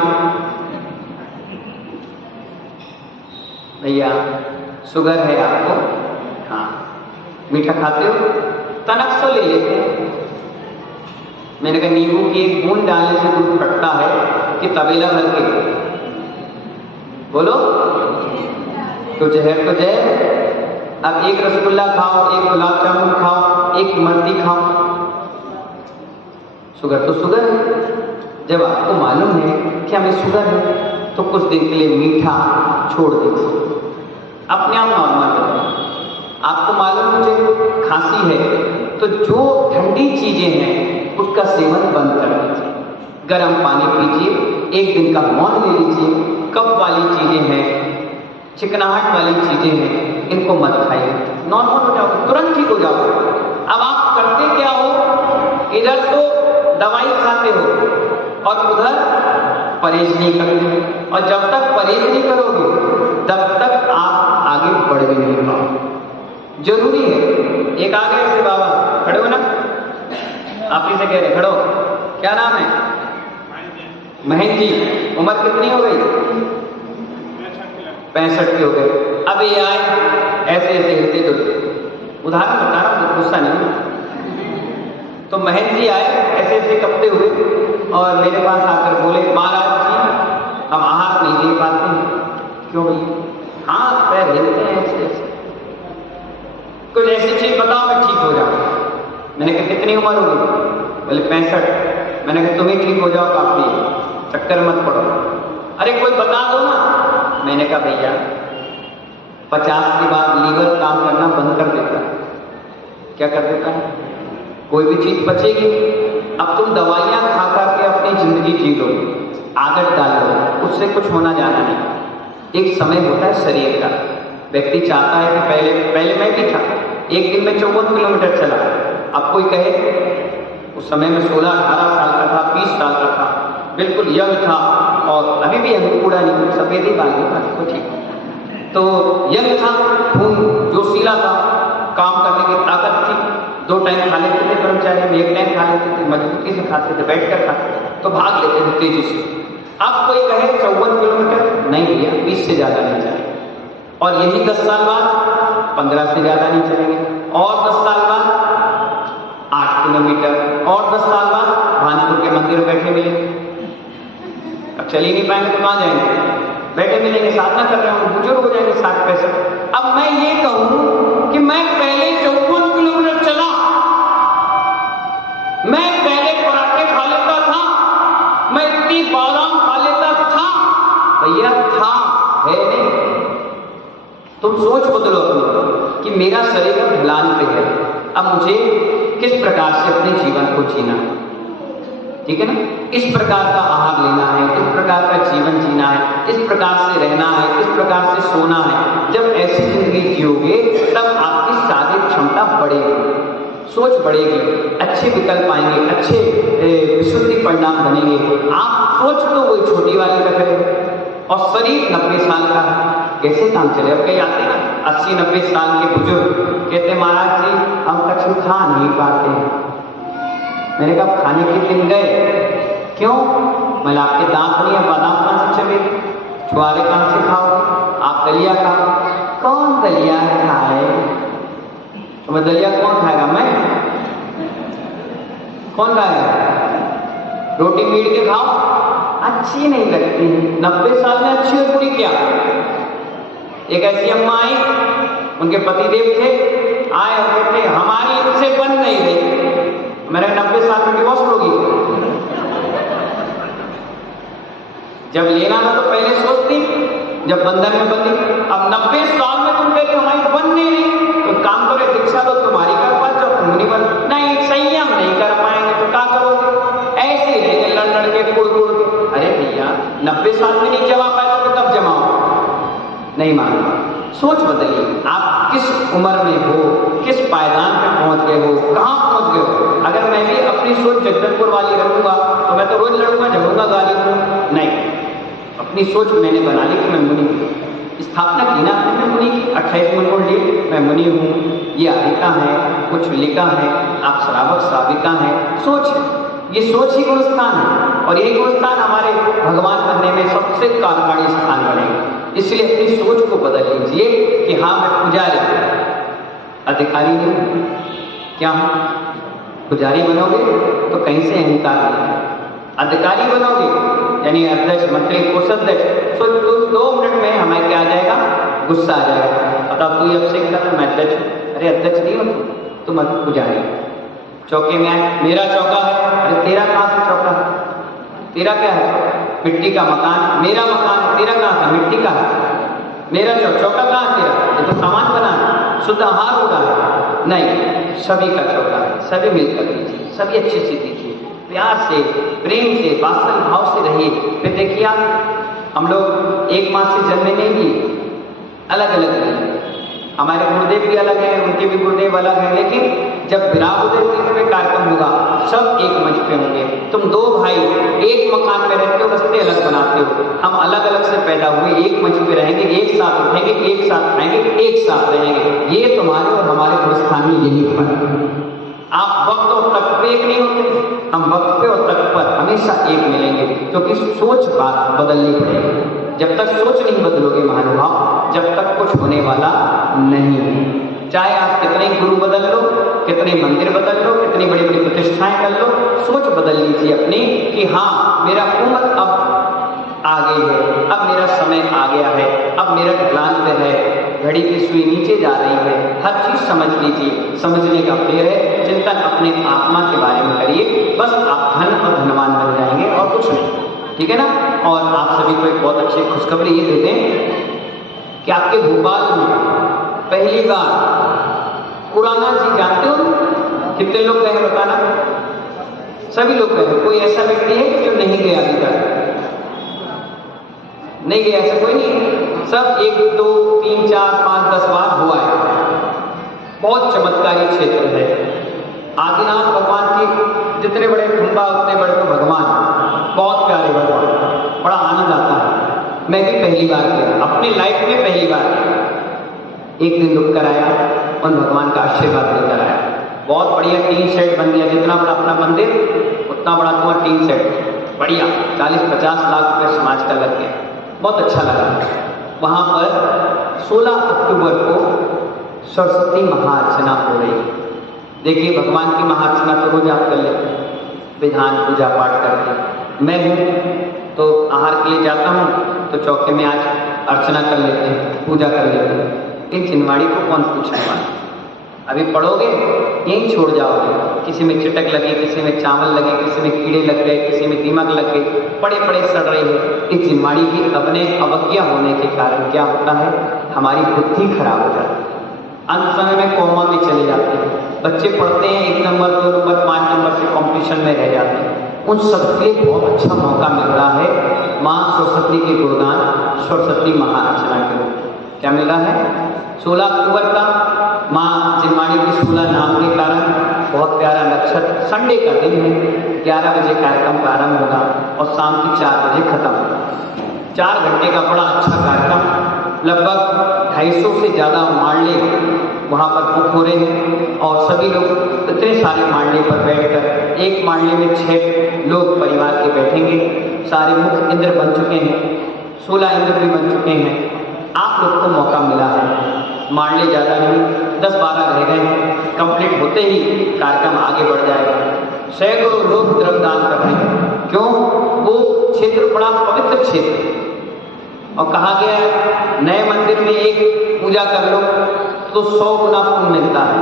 भैया, शुगर है आपको? हाँ। मीठा खाते हो? तनक तो ले लेते हैं। मैंने कहा नींबू की एक बूंद डालने से दूध फटता है कि तबेला भर के? बोलो तो जहर तो जहर। अब एक रसगुल्ला खाओ, एक गुलाब जामुन खाओ, एक इमरती खाओ, शुगर तो शुगर है। जब आपको मालूम है कि हमें शुगर है तो कुछ दिन के लिए मीठा छोड़ दीजिए, अपने आप नॉर्मल हो जाए। आपको मालूम मुझे खांसी है तो जो ठंडी चीजें हैं उसका सेवन बंद कर दीजिए, गर्म पानी पीजिए, एक दिन का मौन ले लीजिए। कफ वाली चीजें हैं, चिकनाहट वाली चीजें हैं, इनको मत खाइए, नॉर्मल हो जाओगे, तुरंत ठीक हो जाओगे। अब आप करते क्या हो? इधर तो दवाई खाते हो और उधर परहेज नहीं करते, और जब तक परहेज नहीं करोगे तब तक आप आगे बढ़ भी नहीं पाओगे। जरूरी है। एक आगे ऐसे बाबा खड़े हो ना, आप ही से कह रहे खड़ो, क्या नाम है? महेंद्र जी। उम्र कितनी हो गई? 65 के हो गए। अब ये आए ऐसे ऐसे हिलते जुलते, उदाहरण बता रहा हूं, गुस्सा नहीं। तो महंत जी आए ऐसे ऐसे कपते हुए और मेरे पास आकर बोले, महाराज जी हम आहार नहीं दे पाते हैं। क्यों भैया? हाथ पैर हिलते हैं ऐसे ऐसे, कुछ ऐसी चीज बताओ मैं ठीक हो जाऊं। मैंने कहा कितनी उम्र होगी? बोले 65। मैंने कहा तुम ही ठीक हो जाओ काफी, चक्कर मत पड़ो। अरे कोई बता दो ना। मैंने कहा भैया 50 के बाद लीवर काम करना बंद कर देता है। क्या कर देता है? कोई भी चीज बचेगी। अब तुम दवाइयां खा खा के अपनी जिंदगी जी लो, आदत डालो, उससे कुछ होना जाना नहीं। एक समय होता है शरीर का, व्यक्ति चाहता है कि पहले मैं भी था, एक दिन में 54 किलोमीटर चला। अब कोई कहे, उस समय में 16-18 साल का था, 20 साल का था, बिल्कुल यंग था और अभी भी यंग कूड़ा नहीं, सफेद ही बाल था, तो ठीक। तो यंग था, खून जोशीला था, काम करने की ताकत थी, 2 टाइम खा लेते थे कर्मचारी में, 1 टाइम खा लेते थे, मजबूती से खाते थे, बैठ कर खाते, तो भाग लेते थे तेजी से। अब कोई कहे 54 किलोमीटर नहीं भैया, 20 से ज्यादा नहीं चलेंगे। और यही 10 साल बाद 15 से ज्यादा नहीं चलेंगे, और 10 साल बाद 8 किलोमीटर, और 10 साल बाद भानपुर के मंदिर में बैठे मिले। अब चल ही नहीं पाएंगे तो कहां जाएंगे? बैठे मिलेंगे, साधना कर रहे होंगे, बुजुर्ग हो जाएंगे 60-65। अब मैं ये कहूं कि मैं पहले 54 किलोमीटर चला, मैं पहले पराठे खा लेता था, मैं इतनी बादाम खा लेता था। भैया था, है नहीं। तुम सोच बदलो अपनी कि मेरा शरीर अब ढलान पे है, अब मुझे किस प्रकार से अपने जीवन को जीना है, ठीक है ना? इस प्रकार का आहार लेना है, इस प्रकार का जीवन जीना है, इस प्रकार से रहना है, इस प्रकार से सोना है। जब ऐसी जिंदगी जियोगे तब आपकी शारीरिक क्षमता बढ़ेगी, सोच बढ़ेगी, अच्छे विकल्प आएंगे, अच्छे विशुद्धि परिणाम बनेंगे। आप सोच तो वही छोटी वाली रख रहे हो और शरीर 90 साल का, कैसे काम चले? अब कहीं आते ना 80-90 साल के बुजुर्ग कहते महाराज जी हम कछु खा नहीं पाते हैं। मैंने कहा खाने के दिन गए, क्यों? मैं आपके दांत नहीं है, बादाम कहां से चले, छुआरे कहां से खाओ? आप दलिया खाओ। कौन दलिया खाए? तो मैं दलिया कौन खाएगा? मैं? कौन खाएगा? रोटी मीट के खाओ, अच्छी नहीं लगती। 90 साल में अच्छी और बुरी क्या? एक ऐसी अम्मा आई, उनके पतिदेव थे, आए और कहते हमारी इनसे बन नहीं रही। मैंने 90 साल में डिवोर्स होगी। जब लेना था तो पहले सोचती, जब बंधन में बंदी। अब 90 साल में तुम कहते हमारी बन नहीं रही, तो काम करो, दीक्षा दो, तुम्हारी कर पास जाओ, तुम नहीं बन, नहीं संयम नहीं कर पाएंगे तो क्या करोगे? ऐसे ही रहेंगे लड़ लड़ के, कुड़ कुड़ के। अरे भैया 90 साल में नहीं जमा पाए तो कब जमाओ? नहीं मानता। सोच बदलिए, आप किस उम्र में हो, किस पायदान पे पहुंच गए हो, कहां पहुंच गए हो। अगर मैं भी अपनी सोच जगदलपुर वाली रखूंगा तो मैं तो रोज लड़ूंगा, झगड़ूंगा, गाली दूंगा। नहीं, अपनी सोच मैंने बना ली कि मैं मुनि की स्थापना की ना, मैं मुनि की 28 मन को ली, मैं मुनि हूँ, ये आदिका है, कुछ लिखा है, आप श्रावक श्राविका है। सोच, ये सोच ही गुणस्थान है और यही गुणस्थान हमारे भगवान बनने में सबसे कारगर स्थान बनेगा। इसलिए अपनी सोच को बदल लीजिए कि हाँ मैं पुजारी, अधिकारी नहीं, क्या हूं? पुजारी बनोगे तो कहीं से अहंकार नहीं, अधिकारी बनोगे यानी अध्यक्ष, मंत्री, कोषाध्यक्ष, तो 2 मिनट में हमें क्या आ जाएगा? गुस्सा आ जाएगा। बताओ तू अब से क्या? मैं अध्यक्ष। अरे अध्यक्ष नहीं हो तुम पुजारी। चौके में आए, मेरा चौका है। अरे तेरा कहां से चौका है? तेरा क्या है? मिट्टी का मकान। मेरा मकान है, तेरा कहां था? मिट्टी का है। मेरा चौका कहां है तेरा? ये तो सामान बना, शुद्ध आहार होगा। नहीं, सभी का चौका है, सभी मिलकर लीजिए, सभी अच्छे से दीजिए, प्यार से, प्रेम से, वात्सल्य भाव से रहिए। फिर देखिए आप, हम लोग एक मास से जन्मे नहीं दिए, अलग अलग रहिए। हमारे गुरुदेव भी अलग हैं, उनके भी गुरुदेव अलग हैं, लेकिन जब विरागोदय तीर्थ में कार्यक्रम होगा सब एक मंच पे होंगे। तुम 2 भाई एक मकान में रहते हो, रस्ते अलग बनाते हो, हम अलग अलग से पैदा हुए, एक मंच पे रहेंगे, एक साथ उठेंगे, एक साथ खाएंगे, एक साथ रहेंगे। ये तुम्हारे और हमारे गुरुस्थान में यही फर्क है। आप वक्त और तक पे एक नहीं होते, हम वक्त पे और तक पर हमेशा एक मिलेंगे, क्योंकि सोच बात बदलनी पड़ेगी। जब तक सोच नहीं बदलोगे महानुभाव, जब तक कुछ होने वाला नहीं है। चाहे आप कितने गुरु बदल लो, कितने मंदिर बदल लो, कितनी बड़ी बड़ी प्रतिष्ठाएं कर लो, सोच बदल लीजिए अपनी कि हाँ मेरा उम्र अब आ गई है, अब मेरा समय आ गया है, अब मेरा ढलान पे है, घड़ी की सुई नीचे जा रही है। हर चीज समझ लीजिए, समझने का फेर है। चिंतन अपने आत्मा के बारे में करिए, बस आप धन और धनवान बन जाएंगे और कुछ नहीं, ठीक है ना। और आप सभी को एक बहुत अच्छी खुशखबरी ये देते हैं कि आपके भोपाल में पहली बार खुराना जी जानते हो? कितने लोग गए बताना? सभी लोग गए। कोई ऐसा व्यक्ति है जो नहीं गया अभी तक? नहीं गया ऐसा कोई नहीं, सब 1 2 3 4 5 10 बार हुआ है। बहुत चमत्कारी क्षेत्र है। आदिनाथ भगवान की जितने बड़े खंबा उतने बड़े तो भगवान, बहुत प्यारे भगवान, बड़ा आनंद आता है। मैं भी पहली बार गया, अपनी लाइफ में पहली बार गया। एक दिन रुक कर आया और भगवान का आशीर्वाद लेकर आया। बहुत बढ़िया टीन सेट बन गया, जितना बड़ा अपना मंदिर उतना बड़ा तुम्हारा टीन सेट, बढ़िया 40-50 लाख रुपए समाज का लग गया, बहुत अच्छा लगा। वहाँ पर 16 अक्टूबर को सरस्वती महार्चना हो रही है। देखिए भगवान की महार्चना तो रोज आप कर लेते हैं, विधान पूजा पाठ करके। मैं हूँ तो आहार के लिए जाता हूँ तो चौके में आज अर्चना कर लेते हैं, पूजा कर लेते हैं। इन चिनवाड़ी को कौन पूछने वाला? अभी पढ़ोगे यहीं छोड़ जाओगे। किसी में चिटक लगी, किसी में चावल लगे, किसी में कीड़े लग गए, किसी में दीमक लग गई, पड़े पड़े सड़ रही है। इस चिनवाड़ी की अपने अवज्ञा होने के कारण क्या होता है, हमारी बुद्धि खराब हो जाती है। अंत समय में कोमा में चले जाते हैं। बच्चे पढ़ते हैं 1 नंबर 2 नंबर 5 नंबर से कंपटीशन में रह जाते हैं। उन सबके बहुत अच्छा मौका मिल रहा है माँ सरस्वती के गुणगान, सरस्वती महार्चना के रूप। क्या मिल रहा है? 16 अक्टूबर का माँ चिनवाड़ी की 16 नाम के कारण बहुत प्यारा नक्षत्र, संडे का दिन है। 11 बजे कार्यक्रम प्रारंभ होगा और शाम की 4 बजे खत्म होगा। 4 घंटे का बड़ा अच्छा कार्यक्रम। लगभग 250 से ज़्यादा मांडले वहाँ पर बुक हो रहे हैं और सभी लोग इतने सारे मांडले पर बैठकर, एक मांडले में 6 लोग परिवार के बैठेंगे। सारे मुख इंद्र बन चुके हैं, 16 इंद्र भी बन चुके हैं। आप लोग को मौका मिला है, मांडले ज़्यादा नहीं, 10-12 रह गए हैं। कंप्लीट होते ही कार्यक्रम आगे बढ़ जाएगा। सैकड़ों लोग द्रव्यदान कर रहे हैं। क्यों? वो क्षेत्र बड़ा पवित्र क्षेत्र, और कहा गया है नए मंदिर में एक पूजा कर लो तो 100 गुना पुण्य मिलता है,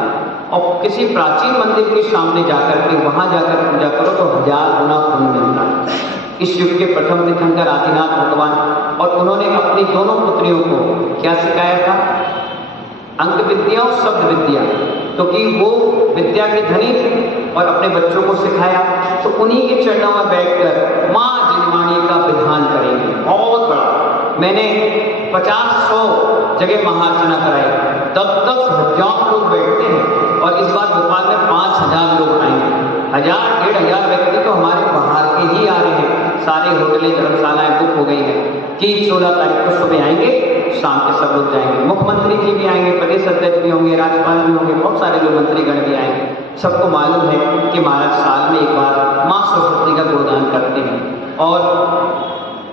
और किसी प्राचीन मंदिर के सामने जाकर के वहां जाकर पूजा करो तो 1000 गुना पुण्य मिलता है। इस युग के प्रथम तीर्थंकर आदिनाथ भगवान, और उन्होंने अपनी दोनों पुत्रियों को क्या सिखाया था? अंक विद्या और शब्द विद्या, क्योंकि वो विद्या के धनी थे और अपने बच्चों को सिखाया। तो उन्हीं के चरणों में बैठकर माँ जिनवाणी का विधान करेंगे। बहुत बड़ा, मैंने 50-100 जगह महार्चना कराई, 10-10 हजार लोग बैठते हैं, और इस बार भोपाल में 5000 लोग आएंगे। 1000-1500 व्यक्ति तो हमारे बाहर के ही आ रहे हैं। सारे होटलें धर्मशालाएं बुक हो गई हैं कि 16 तारीख को सुबह आएंगे, शाम के सब लोग जाएंगे। मुख्यमंत्री जी भी आएंगे, प्रदेश अध्यक्ष भी होंगे, राज्यपाल भी होंगे, बहुत सारे लोग मंत्रीगण भी आएंगे। सबको मालूम है कि महाराज साल में एक बार माँ सरस्वती का गुणगान करते हैं, और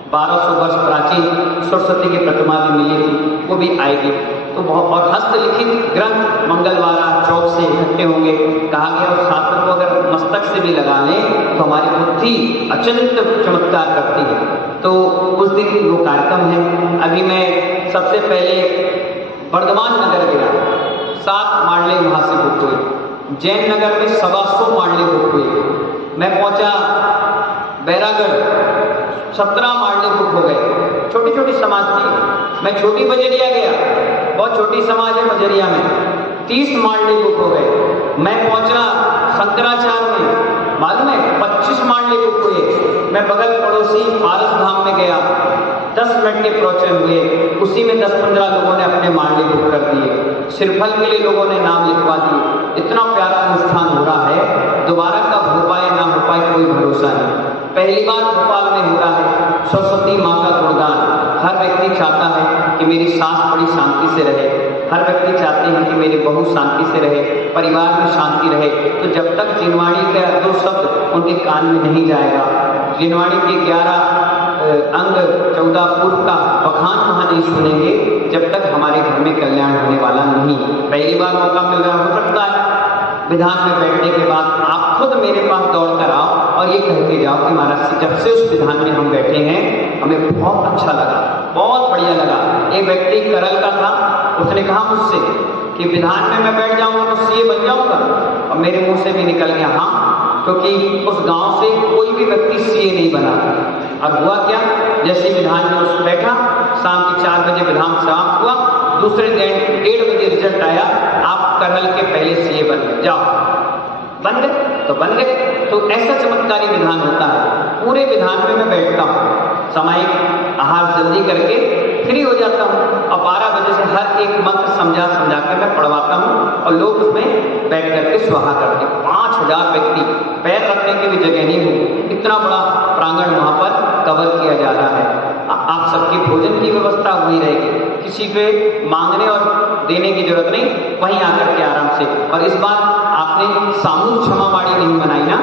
1200 वर्ष प्राचीन सरस्वती की प्रतिमा भी मिली थी, वो भी आएगी। तो बहुत, और हस्तलिखित ग्रंथ मंगलवार चौक से इकट्ठे होंगे। कहा गया उस शास्त्र को अगर मस्तक से भी लगा लें तो हमारी बुद्धि अचिंत्य चमत्कार करती है। तो उस दिन वो कार्यक्रम है। अभी मैं सबसे पहले वर्धमान नगर गया, 7 मांडले वहाँ से बुक हुए। जैन नगर में 125 मांडले बुक हुए। मैं पहुँचा बैरागढ़, 17 मांडले बुक हो गए। छोटी छोटी समाज थी। मैं छोटी बजरिया गया, बहुत छोटी समाज है बजरिया में, 30 मांडले बुक हो गए। मैं पहुंचा शंकराचार्य में, मालूम है 25 मांडले बुक हुए। मैं बगल पड़ोसी पारस धाम में गया, 10 मिनट के प्रवचन हुए, उसी में 10-15 लोगों ने अपने मांडले बुक कर दिए। सिरफल के लिए लोगों ने नाम लिखवा दिए। इतना प्यारा अनुष्ठान हो रहा है, दोबारा कब हो पाए ना हो पाए कोई भरोसा नहीं। पहली बार भोपाल में हो रहा है सरस्वती माँ का गुणगान। हर व्यक्ति चाहता है कि मेरी सास बड़ी शांति से रहे, हर व्यक्ति चाहते हैं कि मेरी बहू शांति से रहे, परिवार में शांति रहे। तो जब तक जिनवाणी का 2 शब्द उनके कान में नहीं जाएगा, जिनवाणी के 11 अंग 14 पूर्व का बखान वहाँ नहीं सुनेंगे जब तक हमारे घर में कल्याण होने वाला नहीं। पहली बार मौका मिल रहा हो सकता है विधान में बैठने के बाद आप खुद मेरे पास दौड़ कर आओ और ये कह के जाओ कि महाराज जी जब से उस विधान में हम बैठे हैं हमें बहुत अच्छा लगा, बहुत बढ़िया लगा। एक व्यक्ति करल का था, उसने कहा मुझसे कि विधान में मैं बैठ जाऊंगा तो सीए बन जाऊंगा, और मेरे मुंह से भी निकल गया हाँ, क्योंकि उस गांव से कोई भी व्यक्ति सीए नहीं बना। और हुआ क्या, जैसे विधान में उस बैठा, शाम के 4 बजे विधान समाप्त हुआ, दूसरे दिन 1:30 बजे रिजल्ट आया, आप करनल के पहले सीए बन गए, जाओ। बन गए तो बन गए। तो ऐसा चमत्कारी विधान होता है। पूरे विधान में मैं बैठता हूँ, सामायिक आहार जल्दी करके फ्री हो जाता हूँ और 12 बजे से हर एक मंत्र समझा के मैं पढ़वाता हूँ और लोग उसमें बैठ करके स्वाहा करते। 5000 व्यक्ति, पैर रखने की भी जगह नहीं हुई, इतना बड़ा प्रांगण वहाँ पर कवर किया जा रहा है। आप सबकी भोजन की व्यवस्था वहीं रहेगी, किसी पे मांगने और देने की जरूरत नहीं, वहीं आकर के आराम से। और इस बार आपने सामूहिक क्षमावाणी नहीं मनाई ना,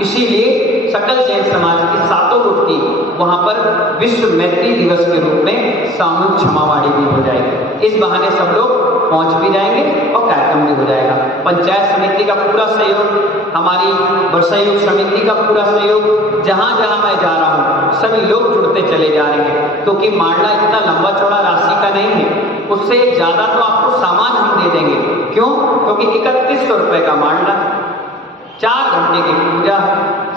इसीलिए सकल जैन समाज की 7 गुट की वहां पर विश्व मैत्री दिवस के रूप में सामूहिक क्षमावाणी भी हो जाएगी। इस बहाने सब लोग पहुंच भी जाएंगे और कार्यक्रम भी हो जाएगा। पंचायत समिति का पूरा सहयोग, हमारी वर्षायोग समिति का पूरा सहयोग, जहां जहां मैं जा रहा हूं सभी लोग जुड़ते चले जा रहे हैं, क्योंकि मांडला इतना लंबा चौड़ा राशि का नहीं है, उससे ज्यादा तो आपको सामान हम दे देंगे। क्यों? क्योंकि 3100 रुपए का मांडला, 4 घंटे की पूजा,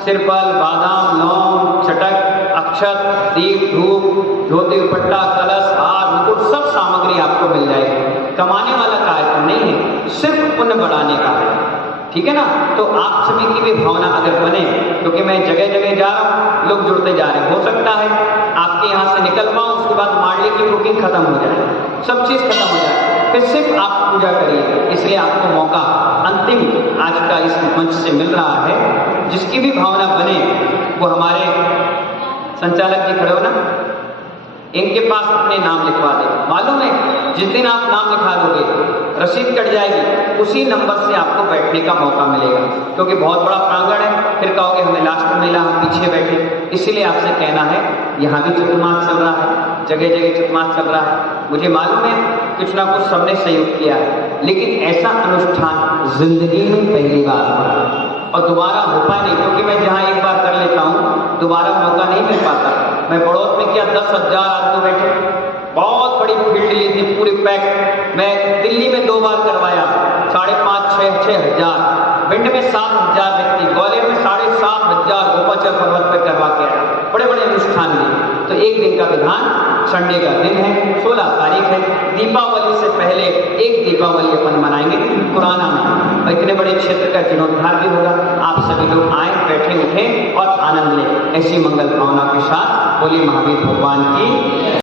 सिरपल, बादाम, लौंग, चटक, अक्षत, दीप, धूप, धोती, दुपट्टा, कलश, हार, मुकुट, सब सामग्री आपको मिल जाएगी। कमाने वाला कार्यक्रम नहीं है, सिर्फ पुण्य बढ़ाने का है। ठीक है ना? तो आप सभी की भी भावना अगर बने, क्योंकि मैं जगह जगह जा रहा हूँ, लोग जुड़ते जा रहे हैं, हो सकता है आपके यहाँ से निकल पाऊँ, उसके बाद मांडले की बुकिंग खत्म हो जाए, सब चीज खत्म हो जाए, फिर सिर्फ आप पूजा करिए। इसलिए आपको मौका अंतिम आज का इस मंच से मिल रहा है। जिसकी भी भावना बने वो हमारे संचालक जी खड़े हो ना, इनके पास अपने नाम लिखवा दे। मालूम है जिस दिन आप नाम लिखा दोगे रसीद कट जाएगी, उसी नंबर से आपको बैठने का मौका मिलेगा, क्योंकि बहुत बड़ा प्रांगण है, फिर कहोगे हमें लास्ट में मिला, हम पीछे बैठे। इसीलिए आपसे कहना है, यहाँ भी चतुर्मास चल रहा है, जगह जगह चतुर्मास चल रहा है। मुझे मालूम है कुछ ना कुछ सबने सहयोग किया है, लेकिन ऐसा अनुष्ठान जिंदगी में पहली बार हुआ और दोबारा हो पाए नहीं, क्योंकि मैं जहाँ एक बार कर लेता हूँ दोबारा मौका नहीं मिल पाता। मैं बड़ौत में किया, 10,000 आदमी बैठे, बहुत बड़ी फील्ड ली थी, पूरी पैक। मैं दिल्ली में 2 बार करवाया, 5,500-6,000, भिंड में 7,000 व्यक्ति, ग्वालियर में 7,500 गोपाचल पर्वत पर करवा के आया। बड़े बड़े अनुष्ठान लिए। तो एक दिन का विधान, संडे का दिन है, 16 तारीख है, दीपावली से पहले एक दीपावली अपन मनाएंगे पुराना में, और इतने बड़े क्षेत्र का जीर्णोद्धार भी होगा। आप सभी लोग आए, बैठे उठे और आनंद लें। ऐसी मंगल भावना के साथ बोलिए महावीर भगवान की।